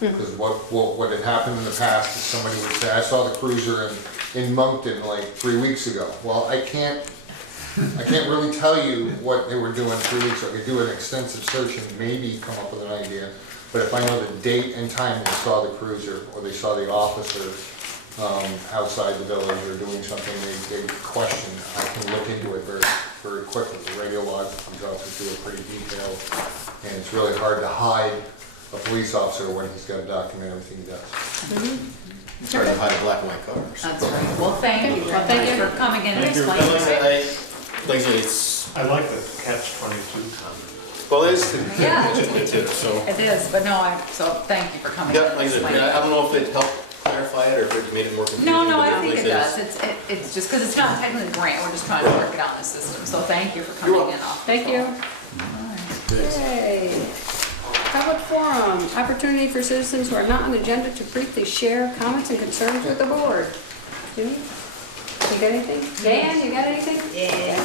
Because what had happened in the past is somebody would say, I saw the cruiser in Moncton like 3 weeks ago. Well, I can't really tell you what they were doing 3 weeks ago. I could do an extensive search and maybe come up with an idea. But if I know the date and time they saw the cruiser or they saw the officer outside the village or doing something they questioned, I can look into it very, very quickly. The radio log comes out to do it pretty detailed, and it's really hard to hide a police officer when he's got to document everything he does. It's hard to hide a black and white car. That's right. Well, thank you Well, thank you. for coming in and Like explaining. I said, it's, I like the catch-22 comment. well, it's, Yeah. it's too, so. It is, but no, so thank you for coming in Yep, and like I said, explaining. I don't know if it helped clarify it or if it made it more confusing. No, but I think like it I does. said, It's just because it's not technically a grant, we're just trying to work it out in the system. So thank you for coming in off. Thank you. Okay. Public forum, opportunity for citizens who are not on the agenda to briefly share comments and concerns with the board. Jimmy? You got anything? Dan, you got anything? Yeah.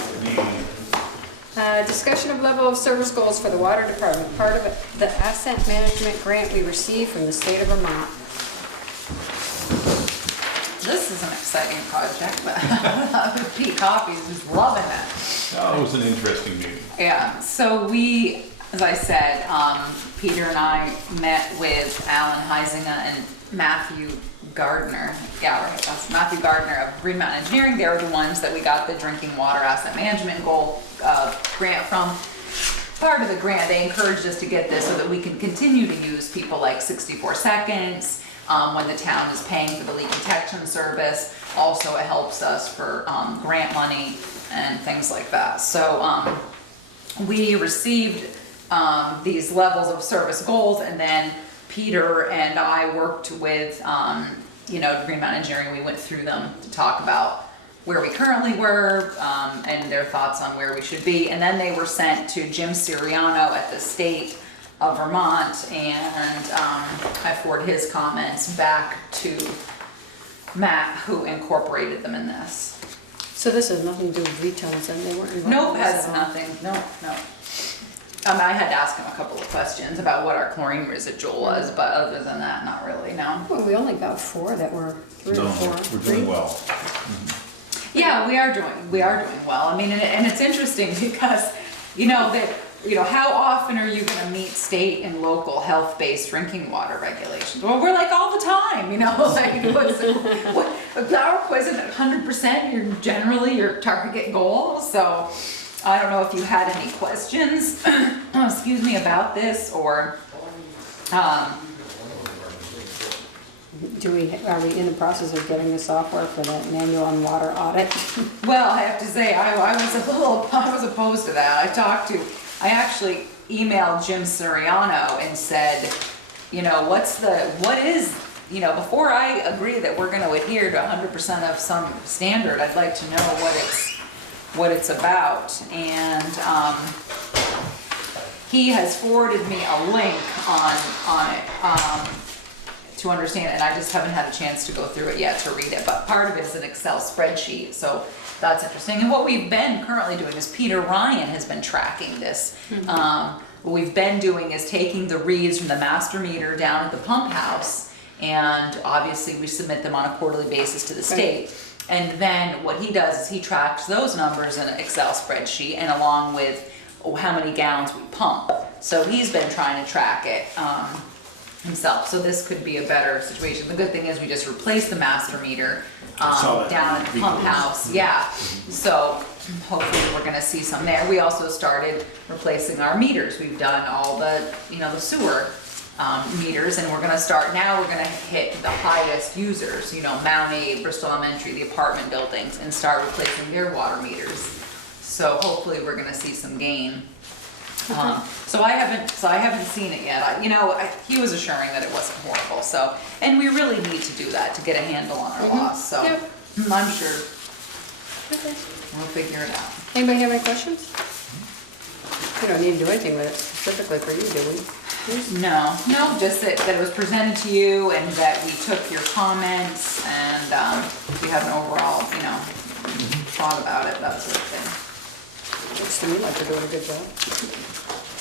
Discussion of level of service goals for the water department, part of the asset management grant we received from the state of Vermont. This is an exciting project, but Pete Coffey's just loving it. Oh, it was an interesting meeting. Yeah, so we, as I said, Peter and I met with Alan Heisinger and Matthew Gardner. Yeah, right, that's Matthew Gardner of Green Mountain Engineering. They're the ones that we got the drinking water asset management goal grant from. Part of the grant, they encouraged us to get this so that we can continue to use people like 64 Seconds when the town is paying for the leak detection service. Also, it helps us for grant money and things like that. So we received these levels of service goals, and then Peter and I worked with Green Mountain Engineering. We went through them to talk about where we currently were and their thoughts on where we should be. And then they were sent to Jim Siriano at the state of Vermont, and I forwarded his comments back to Matt, who incorporated them in this. So this has nothing to do with retail, and they weren't involved? Nope, in this has at all? nothing, no. I had to ask him a couple of questions about what our chlorine residual was, but other than that, not really, no. Well, we only got 4 that were 3 or No, 4. we're doing well. Yeah, we are doing well. I mean, and it's interesting because, how often are you gonna meet state and local health-based drinking water regulations? Well, we're like all the time, wasn't 100% generally your target goal? So I don't know if you had any questions, excuse me, about this, or, Are we in the process of getting the software for that manual on water audit? well, I have to say, I was opposed to that. I actually emailed Jim Siriano and said, before I agree that we're gonna adhere to 100% of some standard, I'd like to know what it's about. And he has forwarded me a link on it to understand it, and I just haven't had a chance to go through it yet to read it, but part of it is an Excel spreadsheet, so that's interesting. And what we've been currently doing is Peter Ryan has been tracking this. What we've been doing is taking the reads from the master meter down at the pump house, and obviously we submit them on a quarterly basis to the state. And then what he does is he tracks those numbers in an Excel spreadsheet, and along with how many gallons we pump. So he's been trying to track it himself. So this could be a better situation. The good thing is we just replaced the master meter down at the pump house. Yeah. So hopefully we're gonna see some there. We also started replacing our meters. We've done all the, the sewer meters, and we're gonna hit the highest users, Mount A, Bristol Elementary, the apartment buildings, and start replacing their water meters. So hopefully we're gonna see some gain. So I haven't seen it yet. He was assuring that it wasn't horrible. So, and we really need to do that to get a handle on our loss. So Yep. I'm sure Okay. we'll figure it out. Anybody have any questions? We don't need to do anything with it specifically for you, do we? No, just that it was presented to you and that we took your comments and we have an overall, thought about it, that sort of thing. Looks to me like they're doing a good job.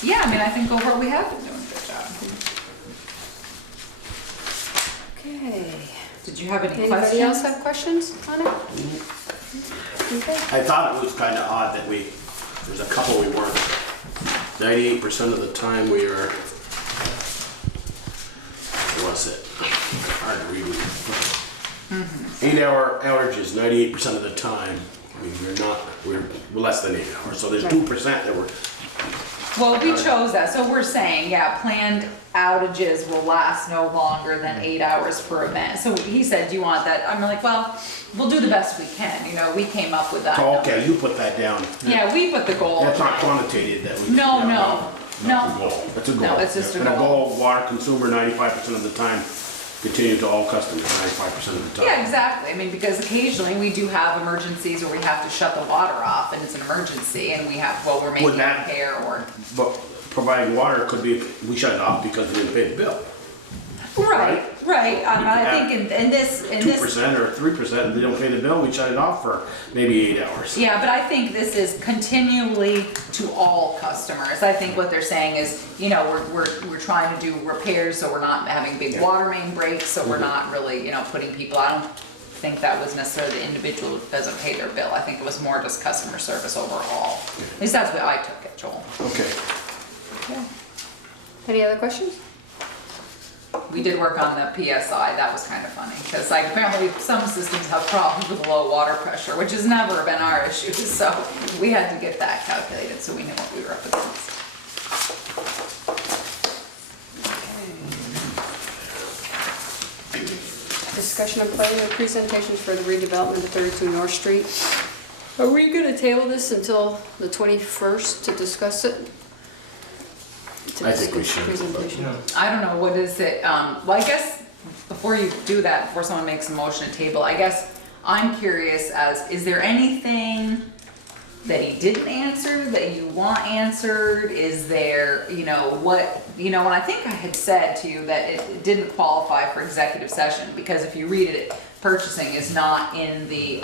Yeah, I think overall we have been doing a good job. Okay. Did you have any questions? Anybody else have questions on it? Okay. I thought it was kind of odd that there's a couple we weren't. 98% of the time we are, what's it? Hard to read. 8-hour outages, 98% of the time. We're less than 8 hours. So there's 2% that were. Well, we chose that, so we're saying, planned outages will last no longer than 8 hours per event. So he said, do you want that? I'm like, well, we'll do the best we can, we came up with that. Oh, okay, you put that down. Yeah, we put the goal. That's not quantitative that we. No. That's a goal. No, it's just a And a goal. goal, water consumer 95% of the time, continue to all customers 95% of the time. Yeah, exactly. Because occasionally we do have emergencies where we have to shut the water off and it's an emergency and we're making a repair or. But providing water could be, we shut it off because we didn't pay the bill. Right. I think in this. 2% or 3%, and they don't pay the bill, we shut it off for maybe 8 hours. Yeah, but I think this is continually to all customers. I think what they're saying is, we're trying to do repairs so we're not having big water main breaks, so we're not really, putting people, I don't think that was necessarily the individual who doesn't pay their bill. I think it was more just customer service overall. At least that's what I took it, Joel. Okay. Okay. Any other questions? We did work on the PSI, that was kind of funny, because like apparently some systems have problems with low water pressure, which has never been our issue, so we had to get that calculated so we knew what we were up against. Discussion of planning and presentations for the redevelopment of 32 North Street. Are we gonna table this until the 21st to discuss it? To I think we discuss the should. presentation? I don't know, what is it, well, I guess, before you do that, before someone makes a motion to table, I guess I'm curious as, is there anything that he didn't answer that you want answered? Is there, you know, what, you know, and I think I had said to you that it didn't qualify for executive session, because if you read it, purchasing is not in the,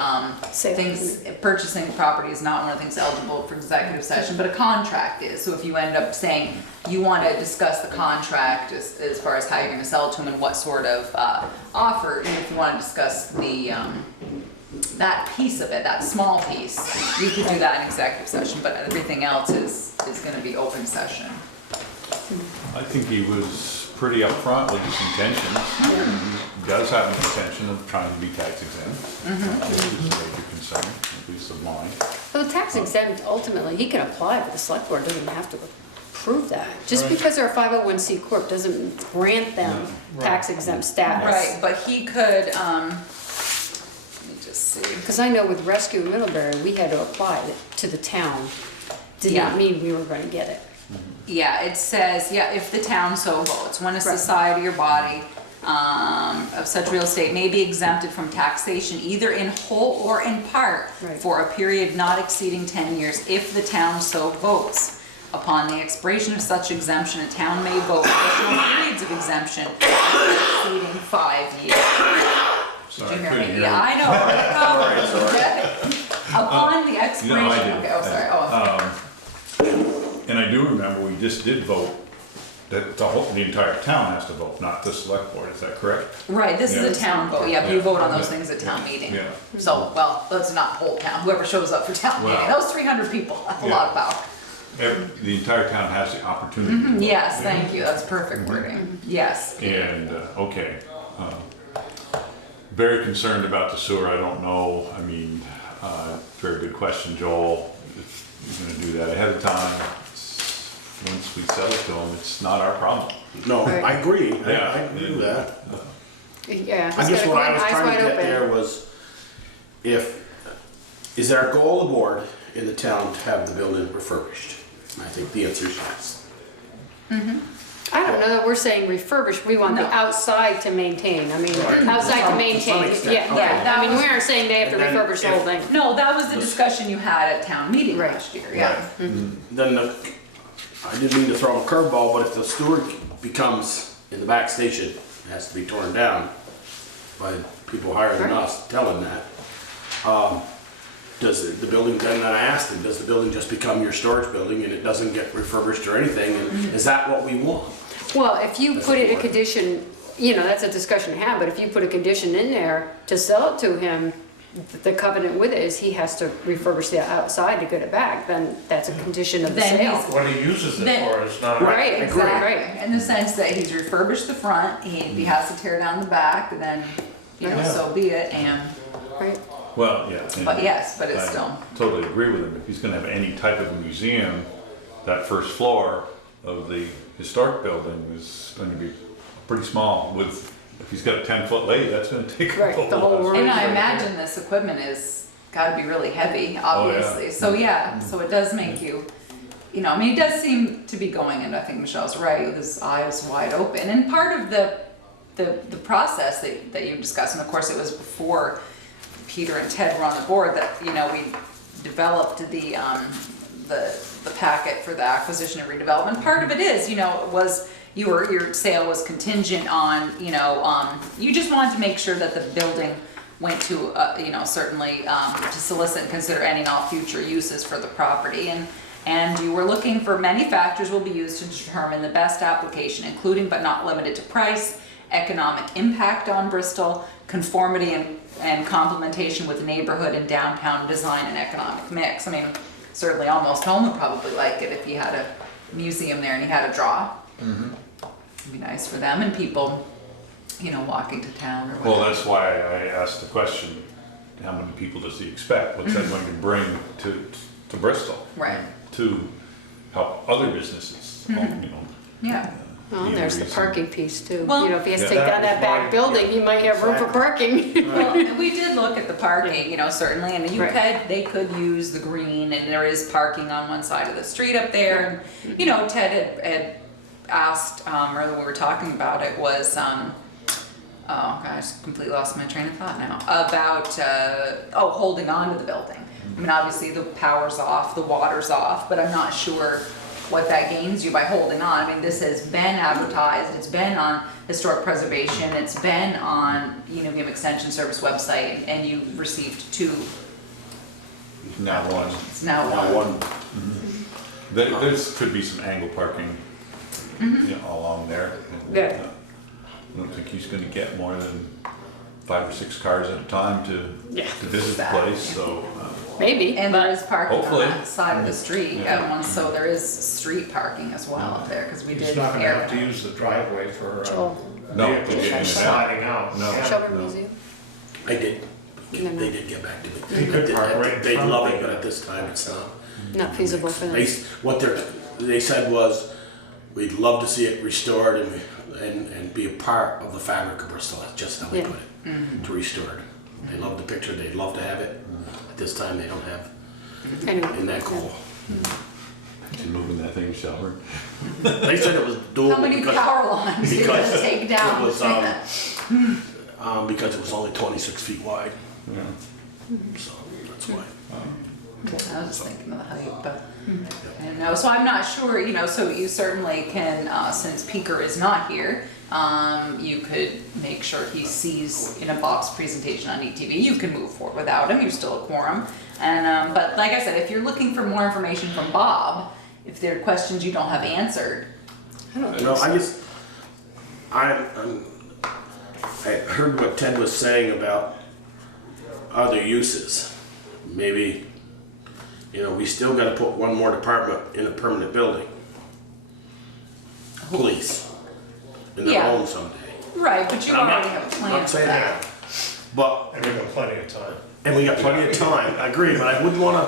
things, purchasing property is not one of the things eligible for executive session, but a contract is. So if you end up saying you want to discuss the contract as far as how you're going to sell it to them and what sort of offer, and if you want to discuss the, that piece of it, that small piece, you could do that in executive session, but everything else is going to be open session. I think he was pretty upfront with his intentions. He does have an intention of trying to be tax exempt. This is a major concern, at least of mine. Well, the tax exempt, ultimately, he can apply, but the select board doesn't have to approve that. Just because they're a 501c corp doesn't grant them tax exempt status. Right, but he could, let me just see. Because I know with Rescue Middlebury, we had to apply it to the town. Did Yeah. not mean we were gonna get it. Yeah, it says, yeah, if the town so votes, when a society or body of such real estate may be exempted from taxation either in whole or in part for a period not exceeding 10 years, if the town so votes. Upon the expiration of such exemption, a town may vote additional periods of exemption exceeding 5 years. Sorry, Did you I hear couldn't me? hear Yeah, you. I know. Upon the expiration, No, I did. okay, oh, sorry, oh. And I do remember we just did vote, that the entire town has to vote, not the select board, is that correct? Right, this is a town vote, yeah, but you Yeah. vote on those things at town meeting. Yeah. So, well, that's not whole town, whoever shows up for town meeting, Well, those 300 people, that's a yeah. lot of power. The entire town has the opportunity. to vote. Yes, thank you, that's perfect wording, yes. And, okay. Very concerned about the sewer, I don't know, I mean, very good question, Joel. If you're gonna do that ahead of time, once we sell it to them, it's not our problem. No, Right. I agree, Yeah. I agree with that. Yeah. I he's guess gotta what go I in was eyes trying wide to get open. there was, is there a goal of the board in the town to have the building refurbished? And I think the answer is yes. I don't know that we're saying refurbished, we want the No. outside to maintain, I mean, outside to Some maintain, extent, yeah, okay. yeah. I mean, we aren't saying they have to And then refurbish the whole if- thing. No, that was the discussion you had at town meeting Right. last year, yeah. Then I didn't mean to throw a curveball, but if the sewer becomes in the back station, it has to be torn down by people higher than Right. us telling that. Does the building, then I asked him, does the building just become your storage building and it doesn't get refurbished or anything? And is that what we want? Well, if you That's put the it a board. condition, you know, that's a discussion to have, but if you put a condition in there to sell it to him, the covenant with it is he has to refurbish the outside to get it back, then that's a condition of the Then sale. he's- What he uses it Then- for is not. Right, agree. exactly. Right, in the sense that he's refurbished the front, he has to tear down the back, and then, you know, Yeah. so be it, and, Right. Well, yeah. and but yes, but it's I still. totally agree with him. If he's gonna have any type of a museum, that first floor of the historic building is gonna be pretty small with, if he's got a 10-foot lay, that's gonna take a Right, the whole whole lot. room. And I imagine this equipment is, gotta be really heavy, yeah. obviously, so yeah, so it does make you, you know, I mean, it does seem to be going, and I think Michelle's right, with his eyes wide open, and part of the process that you discussed, and of course it was before Peter and Ted were on the board, that, you know, we developed the packet for the acquisition and redevelopment. Part of it is, you know, was your sale was contingent on, you know, you just wanted to make sure that the building went to, you know, certainly to solicit and consider any and all future uses for the property. And you were looking for many factors will be used to determine the best application, including but not limited to price, economic impact on Bristol, conformity and complementation with neighborhood and downtown design and economic mix. I mean, certainly almost home would probably like it if you had a museum there and he had a draw. It'd be nice for them and people, you know, walking to town or whatever. Well, that's why I asked the question, how many people does he expect? What's that going to bring to Bristol? Right. To help other businesses, you know? Yeah. Well, and there's the parking piece too. Well- You know, if he has to Yeah, take down that that was back my- building, he might have room for parking. Well, and we did look at the parking, you know, certainly, and Right. they could use the green, and there is parking on one side of the street up there. And, you know, Ted had asked, or when we were talking about it, was, oh gosh, completely lost my train of thought now, about, holding on to the building. I mean, obviously the power's off, the water's off, but I'm not sure what that gains you by holding on. I mean, this has been advertised, it's been on historic preservation, it's been on, you know, the Extension Service website, and you received 2. Now one. It's now Now one. one, There's could be some angle parking, you know, along there. And, Yeah. I don't think he's gonna get more than 5 or 6 cars at a time to visit the Exactly. place, so. Maybe, And there but is parking on Hopefully. that side of the street Yeah. at one, so there is street parking as well up there, because we He's did not gonna air have to use the driveway for Joel, No, vehicles to get in and out. sliding out. No. Yeah. Shelburne Museum. I did, No, no. they did get back to me. You could park right in They'd front love of it, it. but at this time it's not. Not feasible for them. What they said was, we'd love to see it restored and be a part of the fabric of Bristol. That's just how they Yeah. put it, to restore it. They love the picture, they'd love to have it. At this time, they don't have, Anyway. in that goal. And moving that thing, Shelburne. They said it was doable. How many because- power lines did because it take down? It was, because it was only 26 feet wide, Yeah. so that's why. I was just thinking of the height, but I don't know. So I'm not sure, you know, so you certainly can, since Peaker is not here, you could make sure he sees in a box presentation on ETV. You can move forward without him, you're still a quorum. And, but like I said, if you're looking for more information from Bob, if there are questions you don't have answered, No, I just, I heard what Ted was saying about other uses. Maybe, you know, we still gotta put one more department in a permanent building. Police, in their Yeah. own someday. right, but you And I'm already not- have a plan not for saying that. But, And we got plenty of time. and we got plenty of time, I agree, but I wouldn't wanna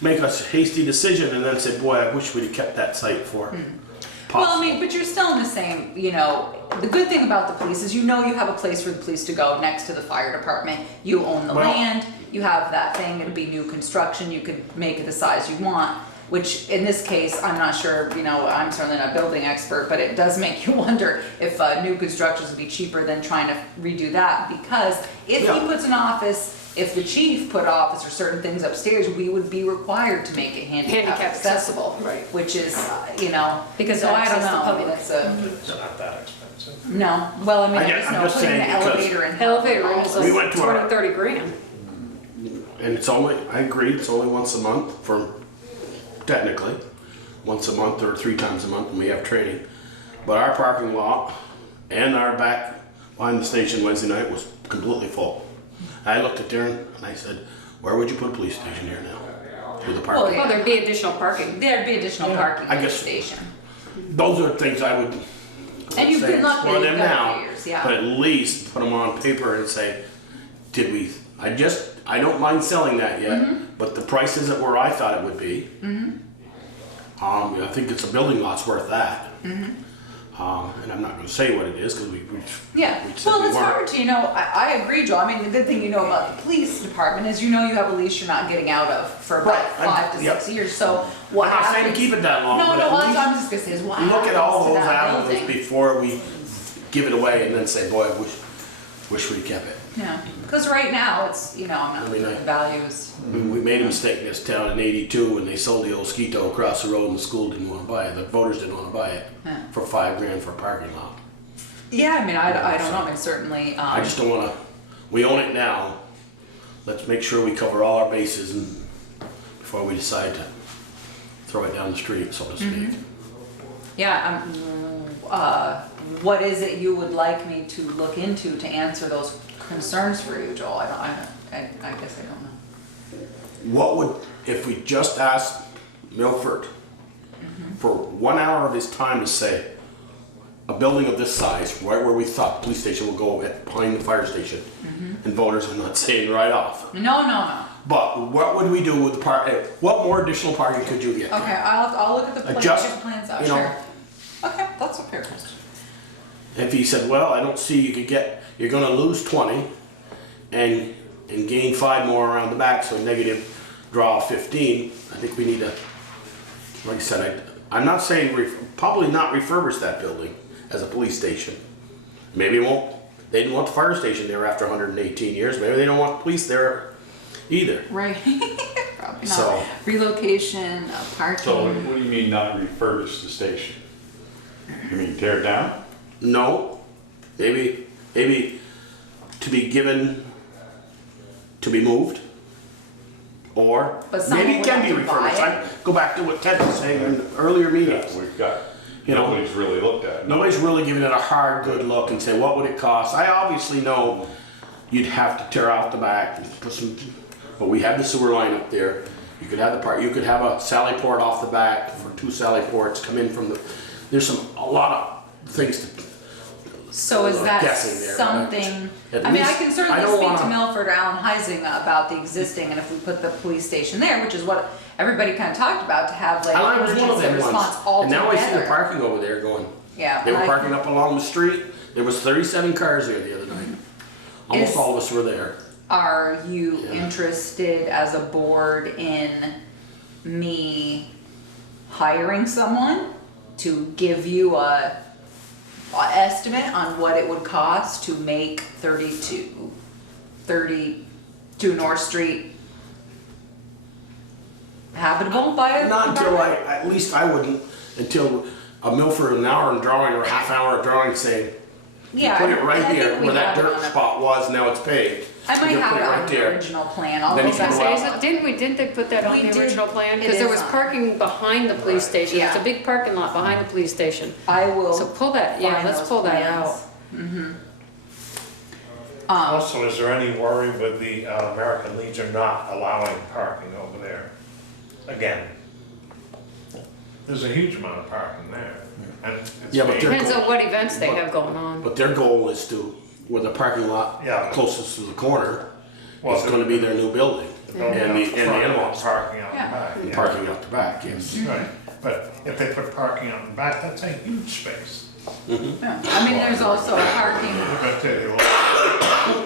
make a hasty decision and then say, boy, I wish we'd have kept that site for Well, I possible. mean, but you're still in the same, you know, the good thing about the police is you know you have a place for the police to go next to the fire department. You own the Well- land, you have that thing, it'll be new construction, you could make it the size you want. Which in this case, I'm not sure, you know, I'm certainly not a building expert, but it does make you wonder if new constructions would be cheaper than trying to redo that. Because if he Yeah. puts an office, if the chief put office or certain things upstairs, we would be required to make it handicap Handicap accessible. accessible, right. Which is, you know, Because so I don't access to know, public. that's a. It's not that expensive. No, well, I mean, I I get- just I'm know just putting saying the because- elevator in. Elevator room is We went like to our- 20, 30 grand. And it's only, I agree, it's only once a month for, technically, once a month or 3 times a month when we have training. But our parking lot and our back behind the station Wednesday night was completely full. I looked at there and I said, where would you put a police station here now? With the Well, parking? Well, there'd be additional parking. There'd be additional parking I at the guess- station. Those are things I would And you've say been lucky, explore you've them got a now, few years, yeah. but at least put them on paper and say, did we, I don't mind selling that yet, Mm-hmm. but the price isn't where I thought it would be. I think it's a building lot's worth that. Mm-hmm. And I'm not gonna say what it is, cause we Yeah, said well, we it's weren't. hard to, you know, I agree, Joe. I mean, the good thing you know about the police department is you know you have a lease you're not getting out of for about Right, 5 to 6 yep. years, so what I'm not saying happens? keep it that long, No, but no, at well, least I'm just gonna say is what look happens at all to those that avenues building. before we give it away and then say, boy, I wish we'd kept it. Yeah, because right now it's, you know, I'm not I mean, looking at values. We made a mistake in this town in '82 when they sold the old Skeeto across the road and the school didn't wanna buy it, the voters didn't wanna buy it Yeah. for $5,000 for a parking lot. Yeah, I mean, I don't know, I mean, certainly, I just don't wanna, we own it now, let's make sure we cover all our bases and, before we decide to throw it down the street, so to speak. yeah, what is it you would like me to look into to answer those concerns for you, Joel? I guess I don't know. What would, if we just asked Milford for 1 hour of his time to say, a building of this size, right where we thought the police station would go behind the fire station, and voters are not saying right off. No. But what would we do with the park? What more additional parking could you get? Okay, I'll look at the plan, Just, get the plans out, you know, sure. Okay, that's a fair question. If he said, well, I don't see you're gonna lose 20 and gain 5 more around the back, so negative draw 15, I think we need to, like I said, I'm not saying, probably not refurbish that building as a police station. Maybe they didn't want the fire station there after 118 years, maybe they don't want police there either. Right, probably not. So- Relocation, parking. So what do you mean not refurbish the station? You mean tear it down? No, maybe to be given, to be moved, or But someone maybe it would can be have to buy refurbished. it. I go back to what Ted was saying in earlier Yeah, meetings. we've got, You know, nobody's really looked at it. Nobody's really giving it a hard, good look and say, what would it cost? I obviously know you'd have to tear out the back and put some, but we have the sewer line up there. You could have you could have a sally port off the back for 2 sally ports come in from there's a lot of things to, So is that guessing there, something, but at I mean, I least- can I certainly don't speak to wanna- Milford or Alan Heisinger about the existing, and if we put the police station there, which is what everybody kind of talked about, to have like I was one of emergency them response ones. all And now I see the together. parking over there going, Yeah. they were and I- parking up along the street. There was 37 cars there the other night. Almost Is- all of us were there. Are you Yeah. interested as a board in me hiring someone to give you a estimate on what it would cost to make 32 North Street habitable by Not until at least I wouldn't, until a Milford an hour drawing or a half hour drawing saying, Yeah, put it right I think there we where that have it dirt on a- spot was, now it's paved. I might You have put it right on the there. original plan, I'll Then go you can back. go out. So didn't they put that on We the did. original plan? It Because there is was on. parking behind the police station. It's a Yeah. big parking lot behind the police station. I will. So pull that, yeah, find let's those pull that plans. out. Also, is there any worry with the American Legion not allowing parking over there? Again, there's a huge amount of parking there. And it's Yeah, but being- they're- Depends on what events they have going on. But their goal is to, where the parking lot Yeah. closest to the corner Well, is gonna be their new building. the building And out the front and in-laws. Parking out the Yeah. back. And yeah. parking out the back, yes. Right, but if they put parking out the back, that's a huge space. Yeah. I mean, there's also parking.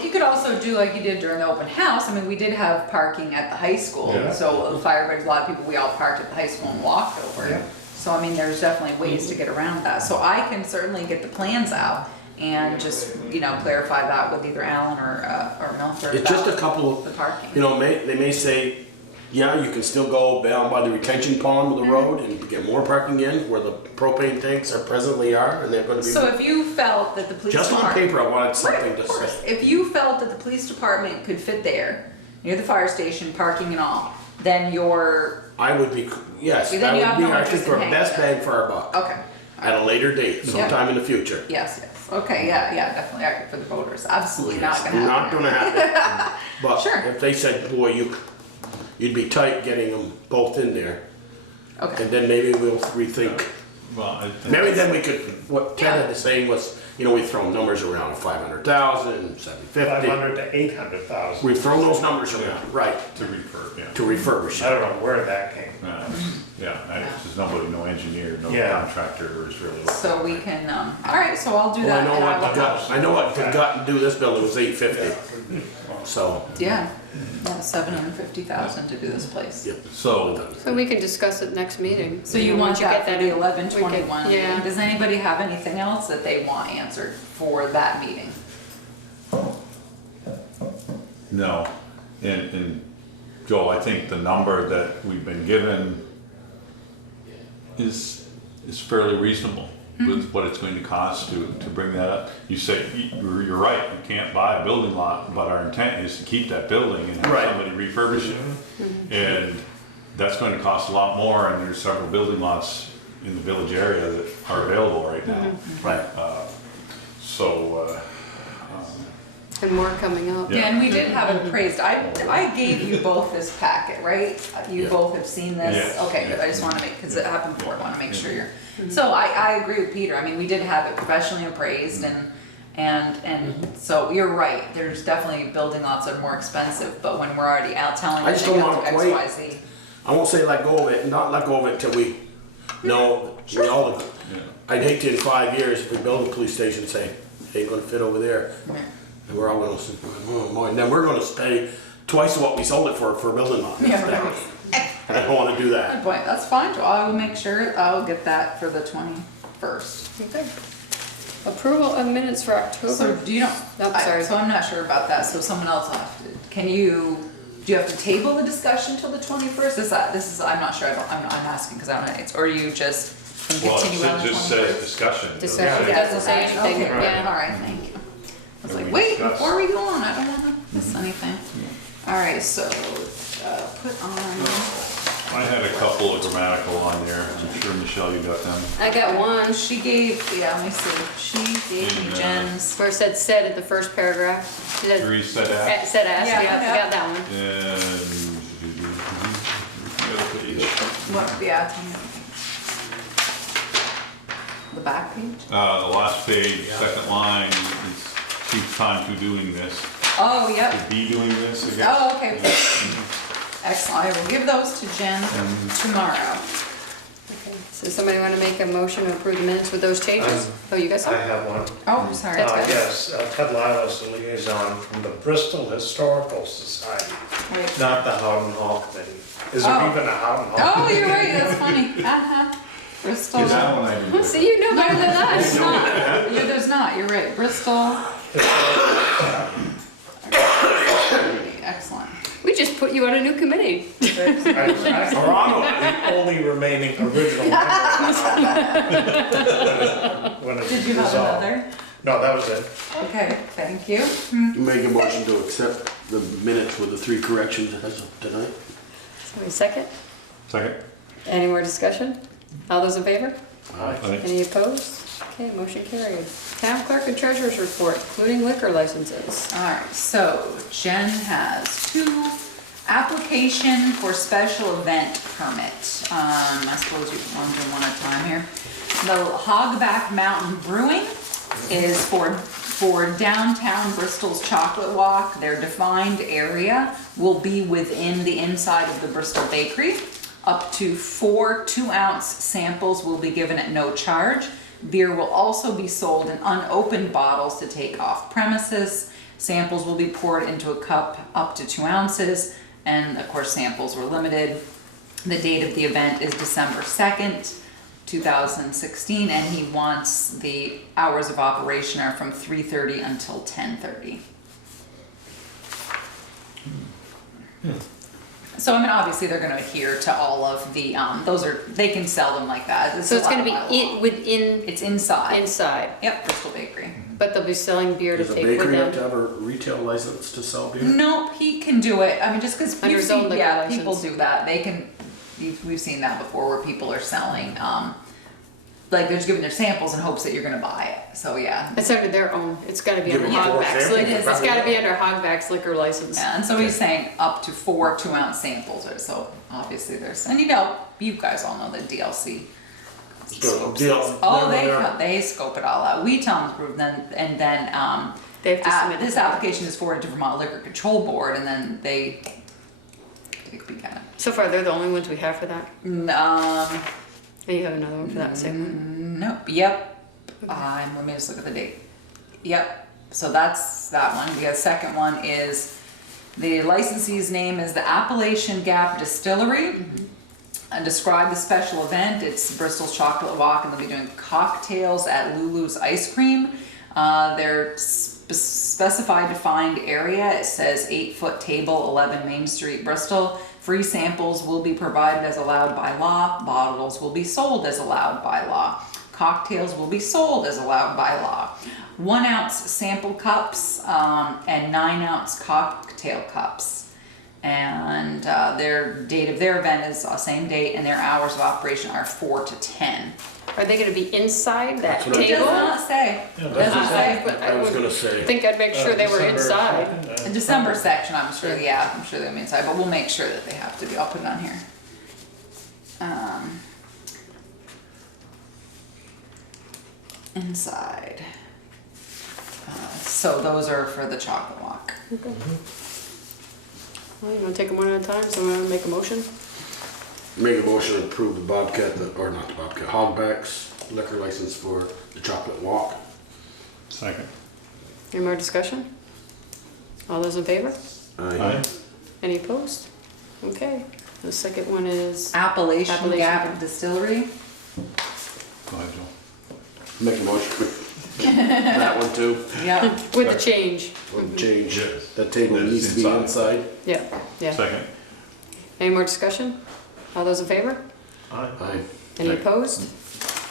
You could also do like you did during the open house. I mean, we did have parking at the high school. Yeah. So the firebridge, a lot of people, we all parked at the high school and walked over. Yeah. So I mean, there's definitely ways to get around that. So I can certainly get the plans out and just, clarify that with either Alan or Milford It's just a about couple the of, parking. they may say, yeah, you can still go down by the retention pond of the road and get more parking in where the propane tanks are presently are, and they're gonna be. So if you felt that the police Just on department. paper, I wanted Right, something of to course. say. If you felt that the police department could fit there, near the fire station, parking and all, then you're, I would be, yes, Then that you would have be, no I interest think, in our best hanging bang for our buck. okay. At a later date, sometime in the future. Yes, okay, yeah, definitely, all right, for the voters, absolutely not Yes, gonna happen. Not gonna happen. But Sure. if they said, boy, you'd be tight getting them both in there, Okay, and then maybe we'll rethink. Well, I think. Maybe then we could, what Ted had to say was, we throw numbers around, 500,000, 750. 500 to 800,000. We've thrown those numbers around, right, To refurb, yeah. to refurbish I it. don't know where that came from. Yeah, there's nobody, no engineer, no Yeah. contractor is really. so we can, all right, so I'll do Well, that. I know and what will- the gut, I know what the gut to do this building was 850, so, Yeah, 750,000 to do this place. yeah. So, So we can discuss it next meeting. So you want Once that get for the in, 11/21 we could- meeting? Does anybody have anything else that they want answered for that meeting? no, and Joel, I think the number that we've been given is fairly reasonable with what it's going to cost to bring that up. You say, you're right, you can't buy a building lot, but our intent is to keep that building and have Right. somebody refurbish it. And that's going to cost a lot more, and there's several building lots in the village area that are available right now. Right. So, And more coming up. Yeah, and we did have it appraised. I gave you both this packet, right? You Yeah. both have seen this? Yes. Okay, good. I just wanna make, because it happened before, I wanna make sure you're. So I agree with Peter. I mean, we did have it professionally appraised and so you're right. There's definitely building lots that are more expensive, but when we're already out telling I you just they don't have wanna X, wait. Y, Z. I won't say let go of it, not let go of it till we know, we all, I'd hate to in 5 years, if we build a police station, say, ain't gonna fit over there. And we're all gonna say, oh boy, and then we're gonna pay twice what we sold it for a building lot. Yeah, right. I don't wanna do Good that. point. That's fine. Joe. I will make sure, I'll get that for the 21st. Okay. Approval of minutes for So October. do you know? Nope, sorry. So I'm not sure about that, so someone else will have to, do you have to table the discussion till the 21st? This is, I'm not sure, I'm asking because I don't know, or you just can Well, continue on the it 21st? just says discussion. Discussion. doesn't it? Doesn't say anything, Okay, yeah. all right, thank you. I was And like, we wait, discuss. before we go on, I don't wanna miss anything. All right, so, put on, I had a couple of grammatical on there. I'm sure, Michelle, you got them. I got one she gave, yeah, let me see, she gave me In, Jen's. where it said at the first paragraph. Did it- Three set out. Said ask, Yeah, yeah, yeah. I got that one. And the other page. What, yeah. The back page? The last page, second line, is keep time to doing this. Oh, yep. To be doing this again. Oh, okay. Excellent. I will give those to Jen tomorrow. Okay. So somebody want to make a motion to approve the minutes with those changes? Oh, you got I some? have one. Oh, sorry. That's good. Yes, Ted Lilas, the liaison from the Bristol Historical Society, Wait. not the Houghton Hall Committee. Is there Oh. even a Houghton Hall? Oh, you're right. That's funny. Uh-huh. Bristol. That one I didn't. See, you know No, better than there's us. not. Yeah, there's not. You're right. Bristol. Excellent. We just put you on a new committee. I was actually the only remaining original member of the when it Did you have dissolved. another? No, that was it. Okay, thank you. Make a motion to accept the minutes with the 3 corrections as of tonight. Somebody second? Second. Any more discussion? All those in favor? Aye. Any opposed? Okay, motion carried. Town clerk and treasurer's report, including liquor licenses. All right, so Jen has 2 application for special event permit. I suppose you want to do one at a time here. The Hogback Mountain Brewing is for downtown Bristol's Chocolate Walk. Their defined area will be within the inside of the Bristol Bakery. Up to 4 2-ounce samples will be given at no charge. Beer will also be sold in unopened bottles to take off premises. Samples will be poured into a cup up to 2 ounces, and of course samples were limited. The date of the event is December 2nd, 2016, and he wants the hours of operation are from 3:30 until 10:30. So I mean, obviously they're gonna adhere to all of the, they can sell them like that. So it's gonna be allowed by law. within, It's inside. inside, Yep, Bristol Bakery. but they'll be selling beer to Does a take with bakery have to them. have a retail license to sell beer? Nope, he can do it. I mean, just because Under you've his own seen, liquor yeah, license. people do that. They can, we've seen that before where people are selling, like they're just giving their samples in hopes that you're gonna buy it. So yeah. It's under their own, it's gotta be Give under them 4 Hogback's, samples, it's probably gotta be will. under Hogback's liquor license. Yeah, and so he's saying up to 4 2-ounce samples, or so obviously there's, and you guys all know that DLC. scopes deal. this. Oh, They're- they scope it all out. We tell them to prove, and then, They have to submit this it. application is forwarded to Vermont Liquor Control Board, and then they take a peek at it. So far, they're the only ones we have for that. And you have another one for that same one? Nope, yep. Let me just look at the date. Yep, so that's that one. The second one is, the licensee's name is the Appalachian Gap Distillery. And describe the special event. It's Bristol's Chocolate Walk, and they'll be doing cocktails at Lulu's Ice Cream. Their specified defined area, it says 8-foot table, 11 Main Street, Bristol. Free samples will be provided as allowed by law. Bottles will be sold as allowed by law. Cocktails will be sold as allowed by law. 1-ounce sample cups and 9-ounce cocktail cups. And their date of their event is the same date, and their hours of operation are 4 to 10. Are they gonna be inside that That's what I- It does table? not say. Yeah, Doesn't say. But I was would gonna say. think I'd make sure they were December inside. 2nd, The December section, I'm sure, yeah, I'm sure they'll be inside, but we'll make sure that they have to be, I'll put it on here. Inside. So those are for the chocolate walk. Well, you wanna take them one at a time, so I'm gonna make a motion? Make a motion to approve the Bobcat, or not the Bobcat, Hogbacks liquor license for the chocolate walk. Second. Any more discussion? All those in favor? Aye. Any opposed? Okay, the second one is, Appalachian Appalachian Gap Gap. Distillery. Go ahead, Joe. Make a motion. That one too. Yeah. with the change. We'll change. Yes. That table That's needs to be inside. inside. Yeah, yeah. Second. Any more discussion? All those in favor? Aye. Aye. Any Aye. opposed?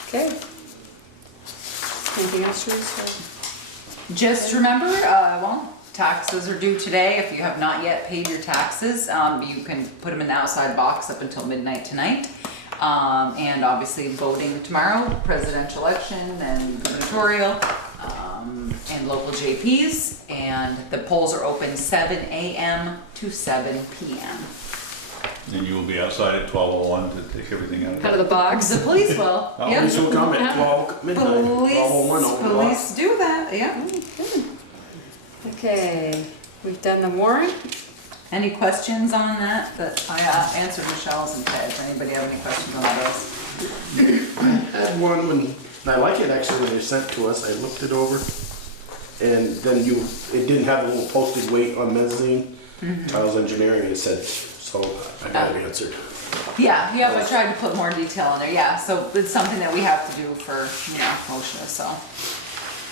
Okay. Anything else, Teresa? Just remember, well, taxes are due today. If you have not yet paid your taxes, you can put them in the outside box up until midnight tonight. And obviously voting tomorrow, presidential election and gubernatorial, and local JPs. And the polls are open 7 a.m. to 7 p.m. And you will be outside at 12:01 to take everything out of Out of it? the box? The police will, Oh, yep. Police will come at 12 midnight, 12:01 over the Police clock. do that, yeah. Okay, we've done the warrant. Any questions on that? That I answered Michelle's and Ted's. Anybody have any questions on those? I had one when, and I like it actually when you sent to us, I looked it over. And then it didn't have a little posted weight on mezzanine, tiles engineering, it said, so I got it answered. Yeah, I tried to put more detail in there, yeah, so it's something that we have to do for, OSHA, so.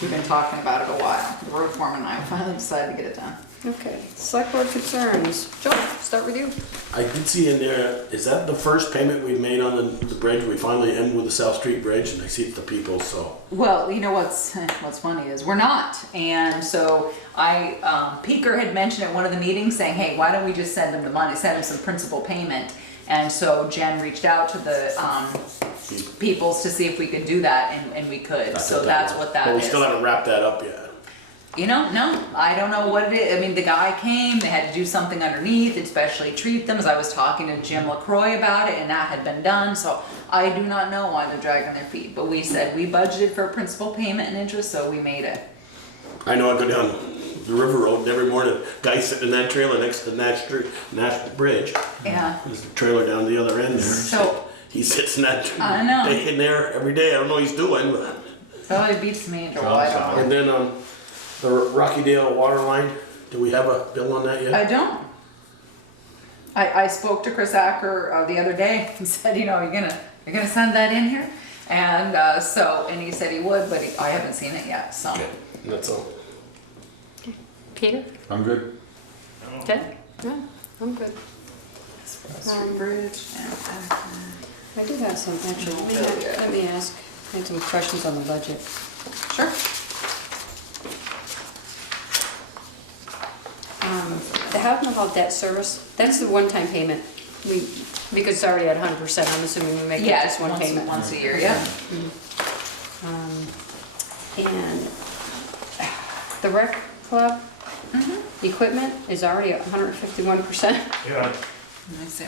We've been talking about it a while, the road foreman and I finally decided to get it done. Okay, select board concerns. Joe, start with you. I did see in there, is that the first payment we've made on the bridge? We finally end with the South Street Bridge, and I see it's the people, so. Well, you know what's funny is we're not, and so Peaker had mentioned at one of the meetings saying, hey, why don't we just send him the money, send him some principal payment, and so Jen reached out to the peoples to see if we could do that, and we could, so that's what that is. But we still haven't wrapped that up yet. No, I don't know what it is. I mean, the guy came, they had to do something underneath, especially treat them, as I was talking to Jim LaCroix about it, and that had been done, so I do not know why they're dragging their feet, but we said we budgeted for principal payment and interest, so we made it. I know I go down the river road and every morning, guy sitting in that trailer next to the National Bridge. Yeah. There's the trailer down the other end there. So- He sits in that, I know. day in there every day, I don't know what he's doing, but. So it beats me, Joel, I don't know. And then, the Rockydale water line, do we have a bill on that yet? I don't. I spoke to Chris Acker the other day and said, you're gonna send that in here? And and he said he would, but I haven't seen it yet, so. Okay, that's all. Peter? I'm good. Ted? No, I'm good. Bridge. I do have some, actually, let me ask, I have some questions on the budget. Sure. The Housing Hall debt service, that's the one-time payment. Because it's already at 100%, I'm assuming we make it Yeah, just one payment. once a year, yeah. And the rec club equipment is already at 151%. Yeah. Let me see.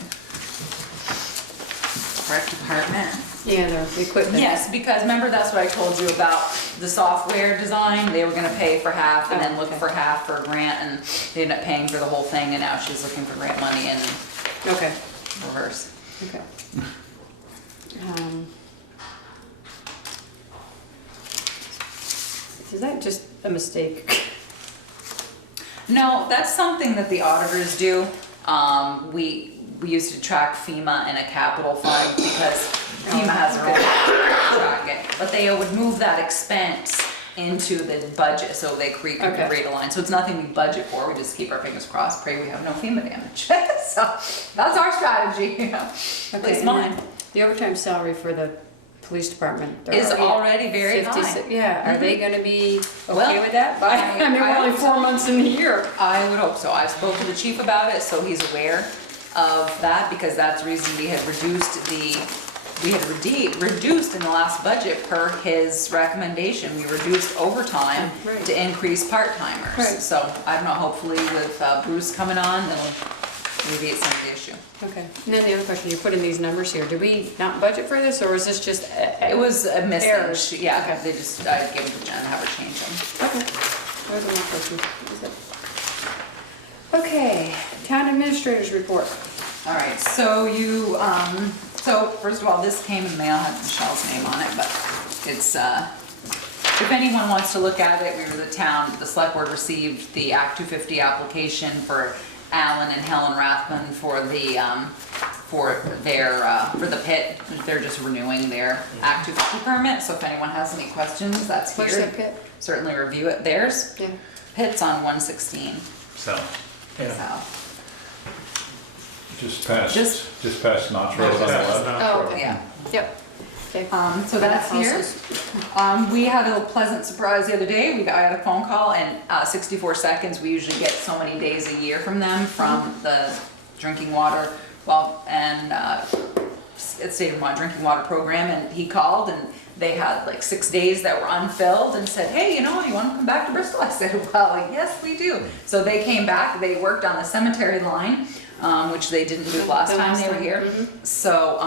Rec department. Yeah, the equipment. Yes, because remember that's what I told you about the software design, they were gonna pay for half and then look for half for a grant, and they ended up paying for the whole thing, and now she's looking for grant money in Okay, reverse. okay. Is that just a mistake? No, that's something that the auditors do. We used to track FEMA in a capital fund because FEMA has a good track it. But they would move that expense into the budget, so they create a rate a line. So it's nothing we budget for, we just keep our fingers crossed, pray we have no FEMA damage. So that's our strategy, At least mine. The overtime salary for the police department. they're Is already at very high. 56. Yeah, are they gonna be okay Well, with that? I mean, we're I only hope 4 so. months in the year. I would hope so. I spoke to the chief about it, so he's aware of that, because that's the reason we had reduced the we had reduced in the last budget per his recommendation. We reduced overtime Right. to increase part-timers. Right. So I don't know, hopefully with Bruce coming on, that'll alleviate some of the issue. Okay, and then the other question, you put in these numbers here, did we not budget for this, or is this just? It was a mistake. Errors. Yeah, Okay. they just, I gave it to Jen, have her change them. Okay. Those are my questions. That was it. Okay, town administrators report. All right, so you, so first of all, this came in the mail, has Michelle's name on it, but it's, if anyone wants to look at it, we were the select board received the Act 250 application for Alan and Helen Rathman for the pit. They're just renewing their Act 250 permit, so if anyone has any questions, that's here. Where's that pit? Certainly review it. Theirs, Yeah. pit's on 116 So, south. just past Notch Road Road on the left. Oh, okay. Yeah. Yep. Okay. So that's here. Houses. We had a pleasant surprise the other day. I got a phone call and 64 seconds. We usually get so many days a year from them from the drinking water, state of Vermont drinking water program. And he called and they had like 6 days that were unfilled and said, hey, you want to come back to Bristol? I said, well, yes, we do. So they came back. They worked on the cemetery line, which they didn't do last time they were here. So,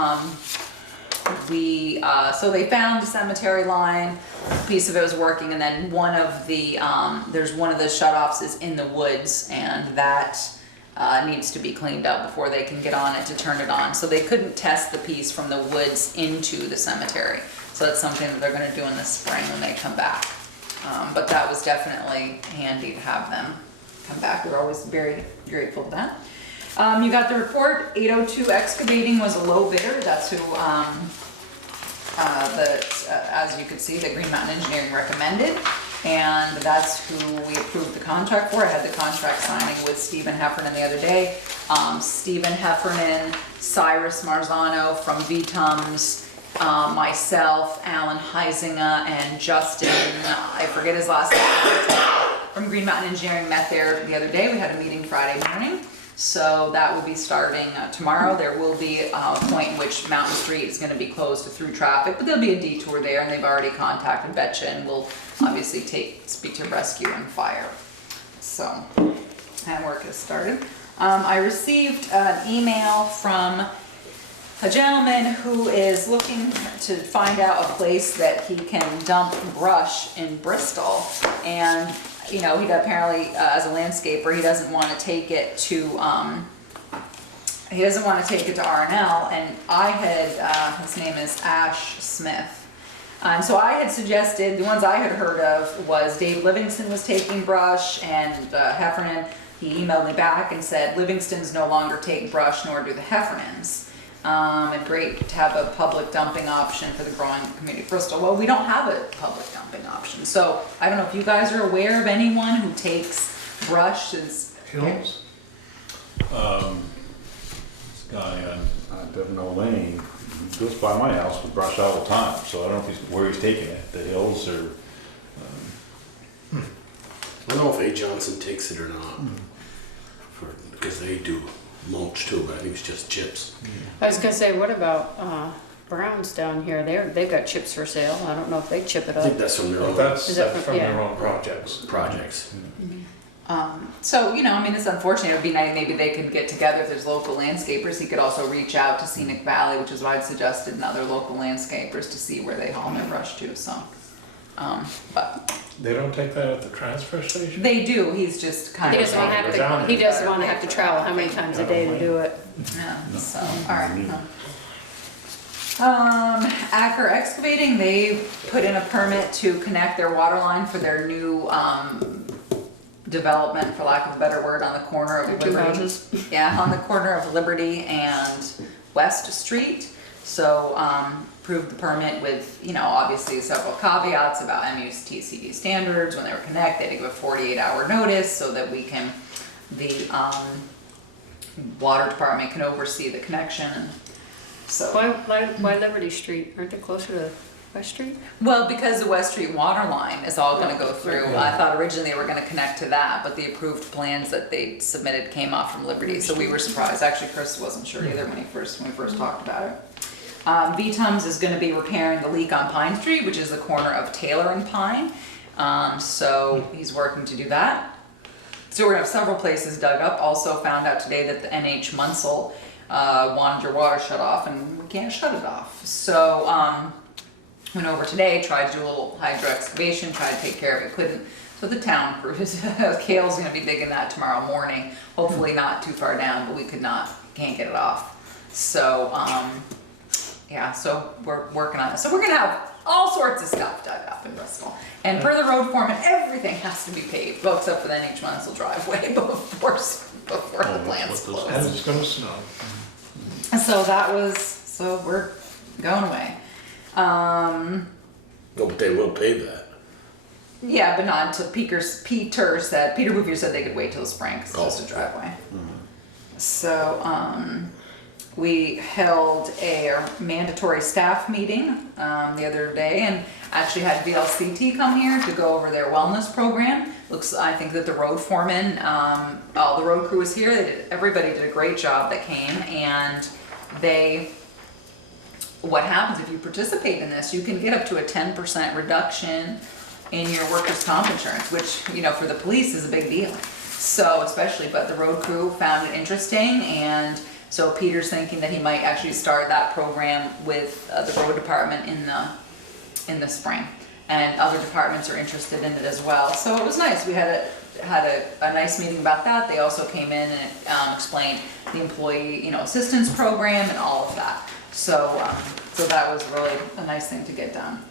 so they found the cemetery line, a piece of it was working, and then one of the, there's one of the shut-offs is in the woods, and that needs to be cleaned up before they can get on it to turn it on. So they couldn't test the piece from the woods into the cemetery. So that's something that they're gonna do in the spring when they come back. But that was definitely handy to have them come back. We're always very grateful for that. You got the report, 802 Excavating was a low bidder. That's who, as you can see, the Green Mountain Engineering recommended. And that's who we approved the contract for. I had the contract signing with Stephen Heffernan the other day. Stephen Heffernan, Cyrus Marzano from VTUMS, myself, Alan Heisinger, and Justin, I forget his last name, from Green Mountain Engineering met there the other day. We had a meeting Friday morning. So that will be starting tomorrow. There will be a point in which Mountain Street is going to be closed to through traffic, but there'll be a detour there, and they've already contacted Betcha and will obviously speak to rescue and fire. So that work has started. I received an email from a gentleman who is looking to find out a place that he can dump brush in Bristol, and he apparently, as a landscaper, he doesn't want to take it to R&L, and I had, his name is Ash Smith. And so I had suggested, the ones I had heard of was Dave Livingston was taking brush, and Heffernan, he emailed me back and said, Livingston's no longer take brush, nor do the Heffernans. And great to have a public dumping option for the growing community of Bristol. Well, we don't have a public dumping option. So I don't know if you guys are aware of anyone who takes brush. Hills? This guy on Devon Lane, he goes by my house with brush all the time, so I don't know if where he's taking it, the hills or. I don't know if A. Johnson takes it or not, because they do mulch too, but I think it's just chips. I was gonna say, what about Brown's down here? They've got chips for sale. I don't know if they chip it I think up. that's from their own That's Is that from yeah. their own projects. projects. So, it's unfortunate. It would be nice, maybe they could get together if there's local landscapers. He could also reach out to Scenic Valley, which is what I'd suggested, and other local landscapers to see where they haul their brush to, so. But They don't take that at the transfer station? they do, he's just kind He of. doesn't want to have to travel how many times a day to do it. Yeah, so, alright. Acker Excavating, they put in a permit to connect their water line for their new, development, for lack of a better word, on the corner of Two Liberty. houses. Yeah, on the corner of Liberty and West Street. So, approved the permit with, obviously several caveats about MUTCD standards. When they were connected, they give a 48-hour notice so that the water department can oversee the connection. And so, Why Liberty Street? Aren't they closer to West Street? well, because the West Street water line is all gonna go through. I thought originally they were gonna connect to that, but the approved plans that they submitted came off from Liberty, so we were surprised. Actually, Chris wasn't sure either when we first talked about it. VTUMS is gonna be repairing the leak on Pine Street, which is the corner of Taylor and Pine. So he's working to do that. So we're gonna have several places dug up. Also found out today that the NH Munsell wanted your water shut off, and we can't shut it off. So went over today, tried to do a little hydro excavation, tried to take care of it, couldn't. So the town crew, Kale's gonna be digging that tomorrow morning. Hopefully not too far down, but we can't get it off. So yeah, so we're working on it. So we're gonna have all sorts of stuff dug up in Bristol. And per the road foreman, everything has to be paved, well, except for the NH Munsell driveway before the plant's closed. And it's gonna snow. So we're going away. No, but they will pave that. Yeah, but not until Peter Bouvier said they could wait till the spring, because it's just a driveway. So, we held a mandatory staff meeting, the other day, and actually had VLCT come here to go over their wellness program. I think that the road foreman, all the road crew was here, everybody did a great job that came, and what happens if you participate in this, you can get up to a 10% reduction in your workers' comp insurance, which, for the police is a big deal. So but the road crew found it interesting, and so Peter's thinking that he might actually start that program with the road department in the spring. And other departments are interested in it as well. So it was nice. We had a nice meeting about that. They also came in and explained the employee, assistance program and all of that. So that was really a nice thing to get done.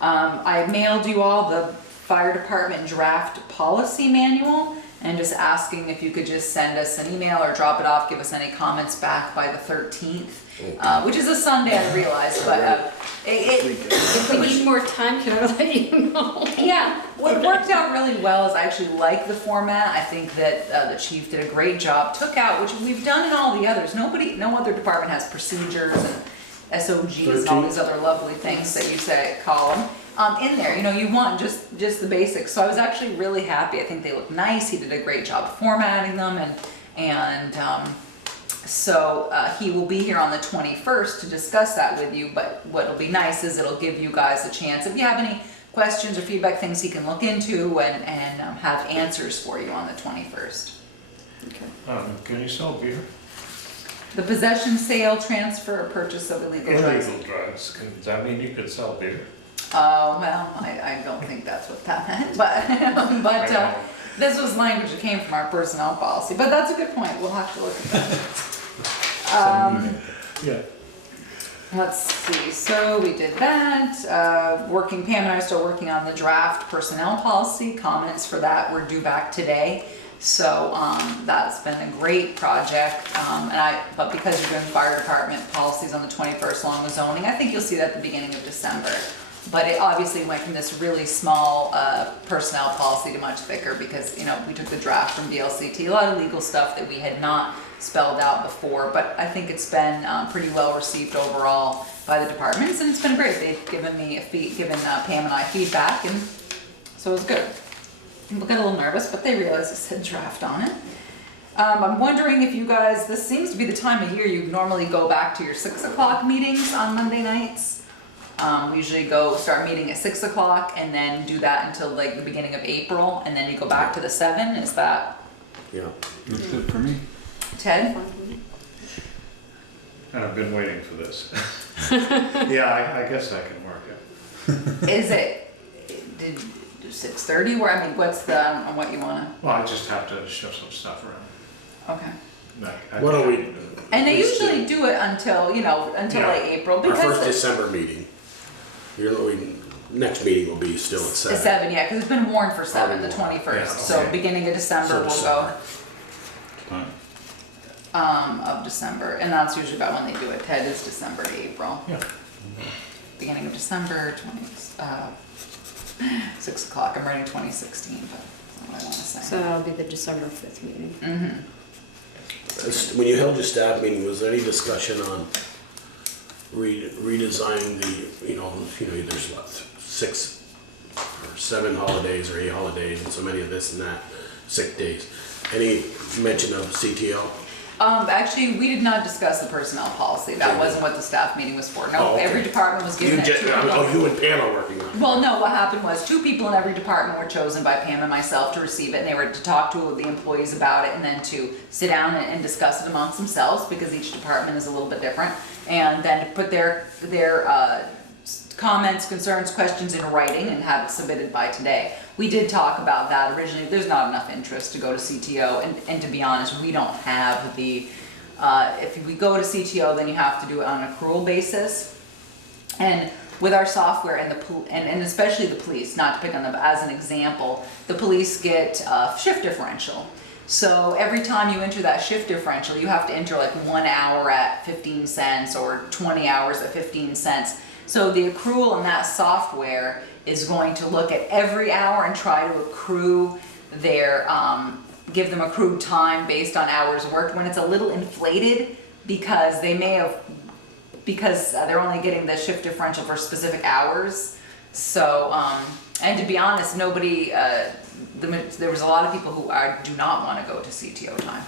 I mailed you all the fire department draft policy manual, and just asking if you could just send us an email or drop it off, give us any comments back by the 13th, which is a Sunday, I realize, but If we need more time, can I let you know? yeah, what worked out really well is I actually like the format. I think that the chief did a great job, took out, which we've done in all the others. No other department has procedures and SOGs and all these other lovely things that you call them. In there, you want just the basics. So I was actually really happy. I think they look nice. He did a great job formatting them, so he will be here on the 21st to discuss that with you. But what'll be nice is it'll give you guys a chance, if you have any questions or feedback, things he can look into and have answers for you on the 21st. Okay. Can you sell beer? The possession, sale, transfer, or purchase of illegal drugs. Illegal drugs. Does that mean you could sell beer? Oh, well, I don't think that's what that meant, but this was language that came from our personnel policy, but that's a good point, we'll have to look at that. Yeah. Let's see, so we did that, Pam and I are still working on the draft personnel policy, comments for that were due back today. So that's been a great project, but because you're doing fire department policies on the 21st along with zoning, I think you'll see that at the beginning of December. But it obviously went from this really small personnel policy to much thicker because, we took the draft from DLCT, a lot of legal stuff that we had not spelled out before, but I think it's been pretty well received overall by the departments, and it's been great. They've given Pam and I feedback, and so it was good. People got a little nervous, but they realized it said draft on it. I'm wondering if you guys, this seems to be the time of year you normally go back to your 6 o'clock meetings on Monday nights. We usually start meeting at 6 o'clock and then do that until like the beginning of April, and then you go back to the 7. Is that? Yeah. Looks good for me. Ted? And I've been waiting for this. Yeah, I guess I can work it. Is it, did 6:30? What's on what you wanna? Well, I just have to shift some stuff around. Okay. What are we? And they usually do it until like April, Our because first December meeting. Next meeting will be still at 7. 7, yeah, because it's been warned for 7, the 21st. Yeah, So okay. beginning of December we'll December. Fine. of December, and that's usually about when they do it. Ted is December to April. Yeah. Beginning of December, 6 o'clock. I'm writing 2016, but that's not what I want to say. So that'll be the December 5th meeting. When you held your staff meeting, was there any discussion on redesigning there's what, 6 or 7 holidays or 8 holidays and so many of this and that, sick days. Any mention of CTO? Actually, we did not discuss the personnel policy. That wasn't what the staff meeting was for. No, Oh, okay. every department was given it. You and Pam are working on it. Well, no, what happened was 2 people in every department were chosen by Pam and myself to receive it, and they were to talk to the employees about it, and then to sit down and discuss it amongst themselves, because each department is a little bit different, and then to put their comments, concerns, questions in writing and have it submitted by today. We did talk about that originally. There's not enough interest to go to CTO, and to be honest, we don't have the, if we go to CTO, then you have to do it on an accrual basis. And with our software and especially the police, not to pick on them, but as an example, the police get shift differential. So every time you enter that shift differential, you have to enter like 1 hour at 15 cents or 20 hours at 15 cents. So the accrual on that software is going to look at every hour and try to accrue their, give them accrued time based on hours worked, when it's a little inflated because they may have, because they're only getting the shift differential for specific hours. So, and to be honest, nobody, there was a lot of people who do not want to go to CTO time.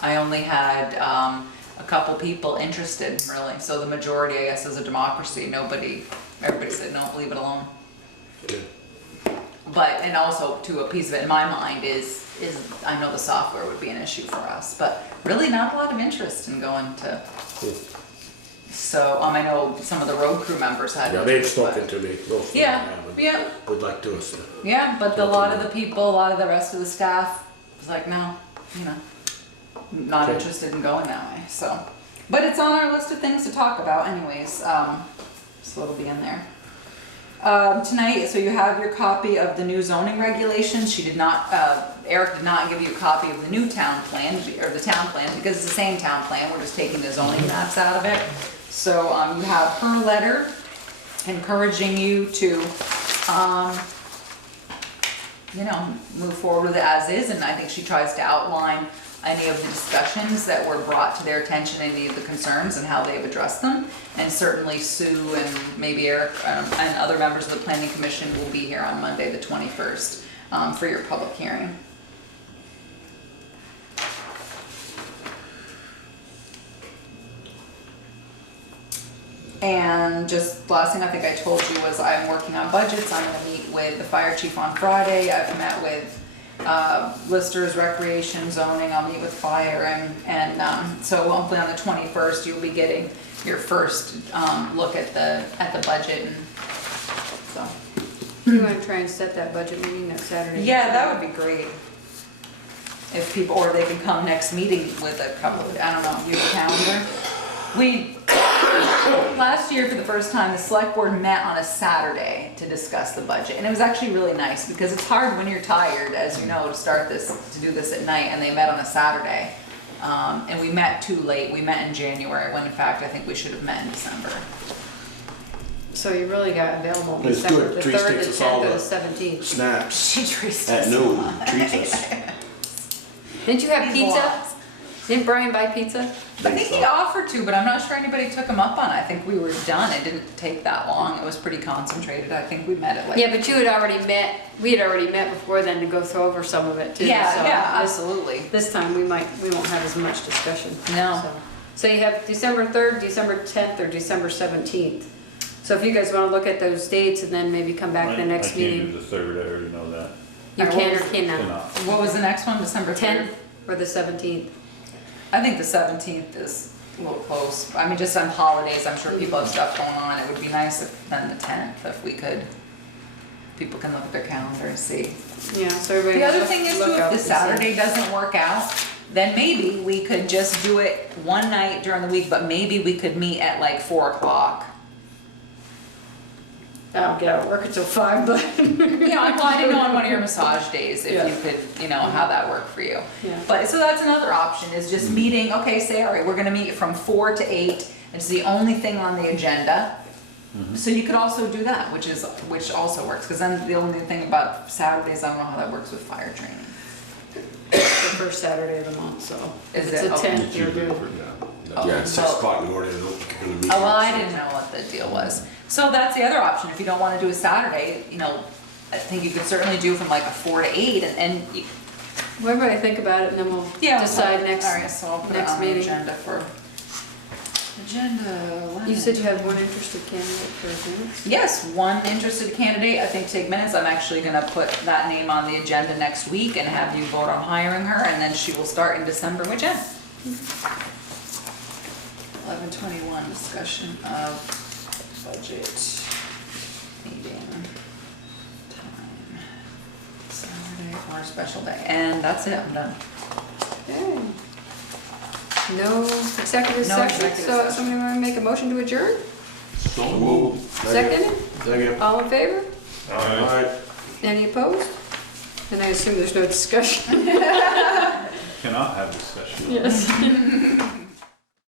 I only had a couple people interested, really. So the majority, I guess, is a democracy. Everybody said, no, leave it alone. Yeah. But, and also to a piece of it in my mind is I know the software would be an issue for us, but really not a lot of interest in going to. So, I know some of the road crew members had. Yeah, they've spoken to me. Yeah, yeah. Would like to us. Yeah, but a lot of the people, a lot of the rest of the staff was like, no, not Okay. interested in going that way, so. But it's on our list of things to talk about anyways, so it'll be in there. Tonight, so you have your copy of the new zoning regulations. She did not, Eric did not give you a copy of the new town plan, or the town plan, because it's the same town plan, we're just taking the zoning maps out of it. So, you have her letter encouraging you to, move forward with it as is, and I think she tries to outline any of the discussions that were brought to their attention, any of the concerns and how they've addressed them. And certainly Sue and maybe Eric and other members of the Planning Commission will be here on Monday the 21st for your public hearing. And just last thing I think I told you was I'm working on budgets. I'm gonna meet with the fire chief on Friday. I've met with listers, recreation, zoning. I'll meet with fire, and so hopefully on the 21st you'll be getting your first look at the budget, and so. You want to try and set that budget meeting next Saturday? Yeah, that would be great. If people, or they can come next meeting with a couple of, I don't know, your calendar. Last year, for the first time, the select board met on a Saturday to discuss the budget, and it was actually really nice, because it's hard when you're tired, as you know, to do this at night, and they met on a Saturday. And we met too late. We met in January, when in fact I think we should have met in December. So you really got available It's December good. the Trees 3rd, the takes us all 10th, or the the 17th. Snaps She traced at us. noon, treats us. Didn't you have He's pizza? lost. Didn't Brian buy pizza? I think he offered to, but I'm not sure anybody took him up on it. I think we were done. It didn't take that long. It was pretty concentrated. I think we met at like. Yeah, but you had already met, we had already met before then to go over some of it too. Yeah, so yeah, absolutely. This time we won't have as much discussion. No. So you have December 3rd, December 10th, or December 17th. So if you guys want to look at those dates and then maybe come back the next I meeting. can't do the third, I already know that. You can or cannot. Cannot. What was the next one? December 10th 10th? or the 17th. I think the 17th is a little close. I mean, just on holidays, I'm sure people have stuff going on. It would be nice if then the 10th, if we could, people can look at their calendar and see. Yeah, so everybody. The other look- thing is look too, if out the and see. Saturday doesn't work out, then maybe we could just do it one night during the week, but maybe we could meet at like 4 o'clock. I don't get out of work until 5, but. I didn't know on one of your massage days if Yeah. you could, how that worked for you. Yeah. But, so that's another option, is just meeting, okay, say, all right, we're gonna meet from 4 to 8, it's the only thing on the agenda. So you could also do that, which also works, because then the only thing about Saturdays, I don't know how that works with fire training. It's the first Saturday of the month, so. Is if it's it? the Okay. 10th, you're good. Oh, Yeah, it's 6 well- o'clock in the morning, I don't think we're gonna meet. Oh, well, I didn't know what the deal was. So that's the other option, if you don't wanna do a Saturday, I think you could certainly do from like a 4 to 8, and Well, everybody think about it and then we'll decide next. All right, so I'll put it next on the meeting. agenda for, agenda 11. You said you had one interested candidate for minutes? Yes, one interested candidate, I think take minutes. I'm actually gonna put that name on the agenda next week and have you vote on hiring her, and then she will start in December with Jen. 11:21, discussion of budget meeting time. Saturday or special day, and that's it, I'm done. Okay. No executive No session, executive so session. somebody wanna make a motion to adjourn? So moved. Second? All in favor? Alright. Any opposed? And I assume there's no discussion? Cannot have discussion. Yes.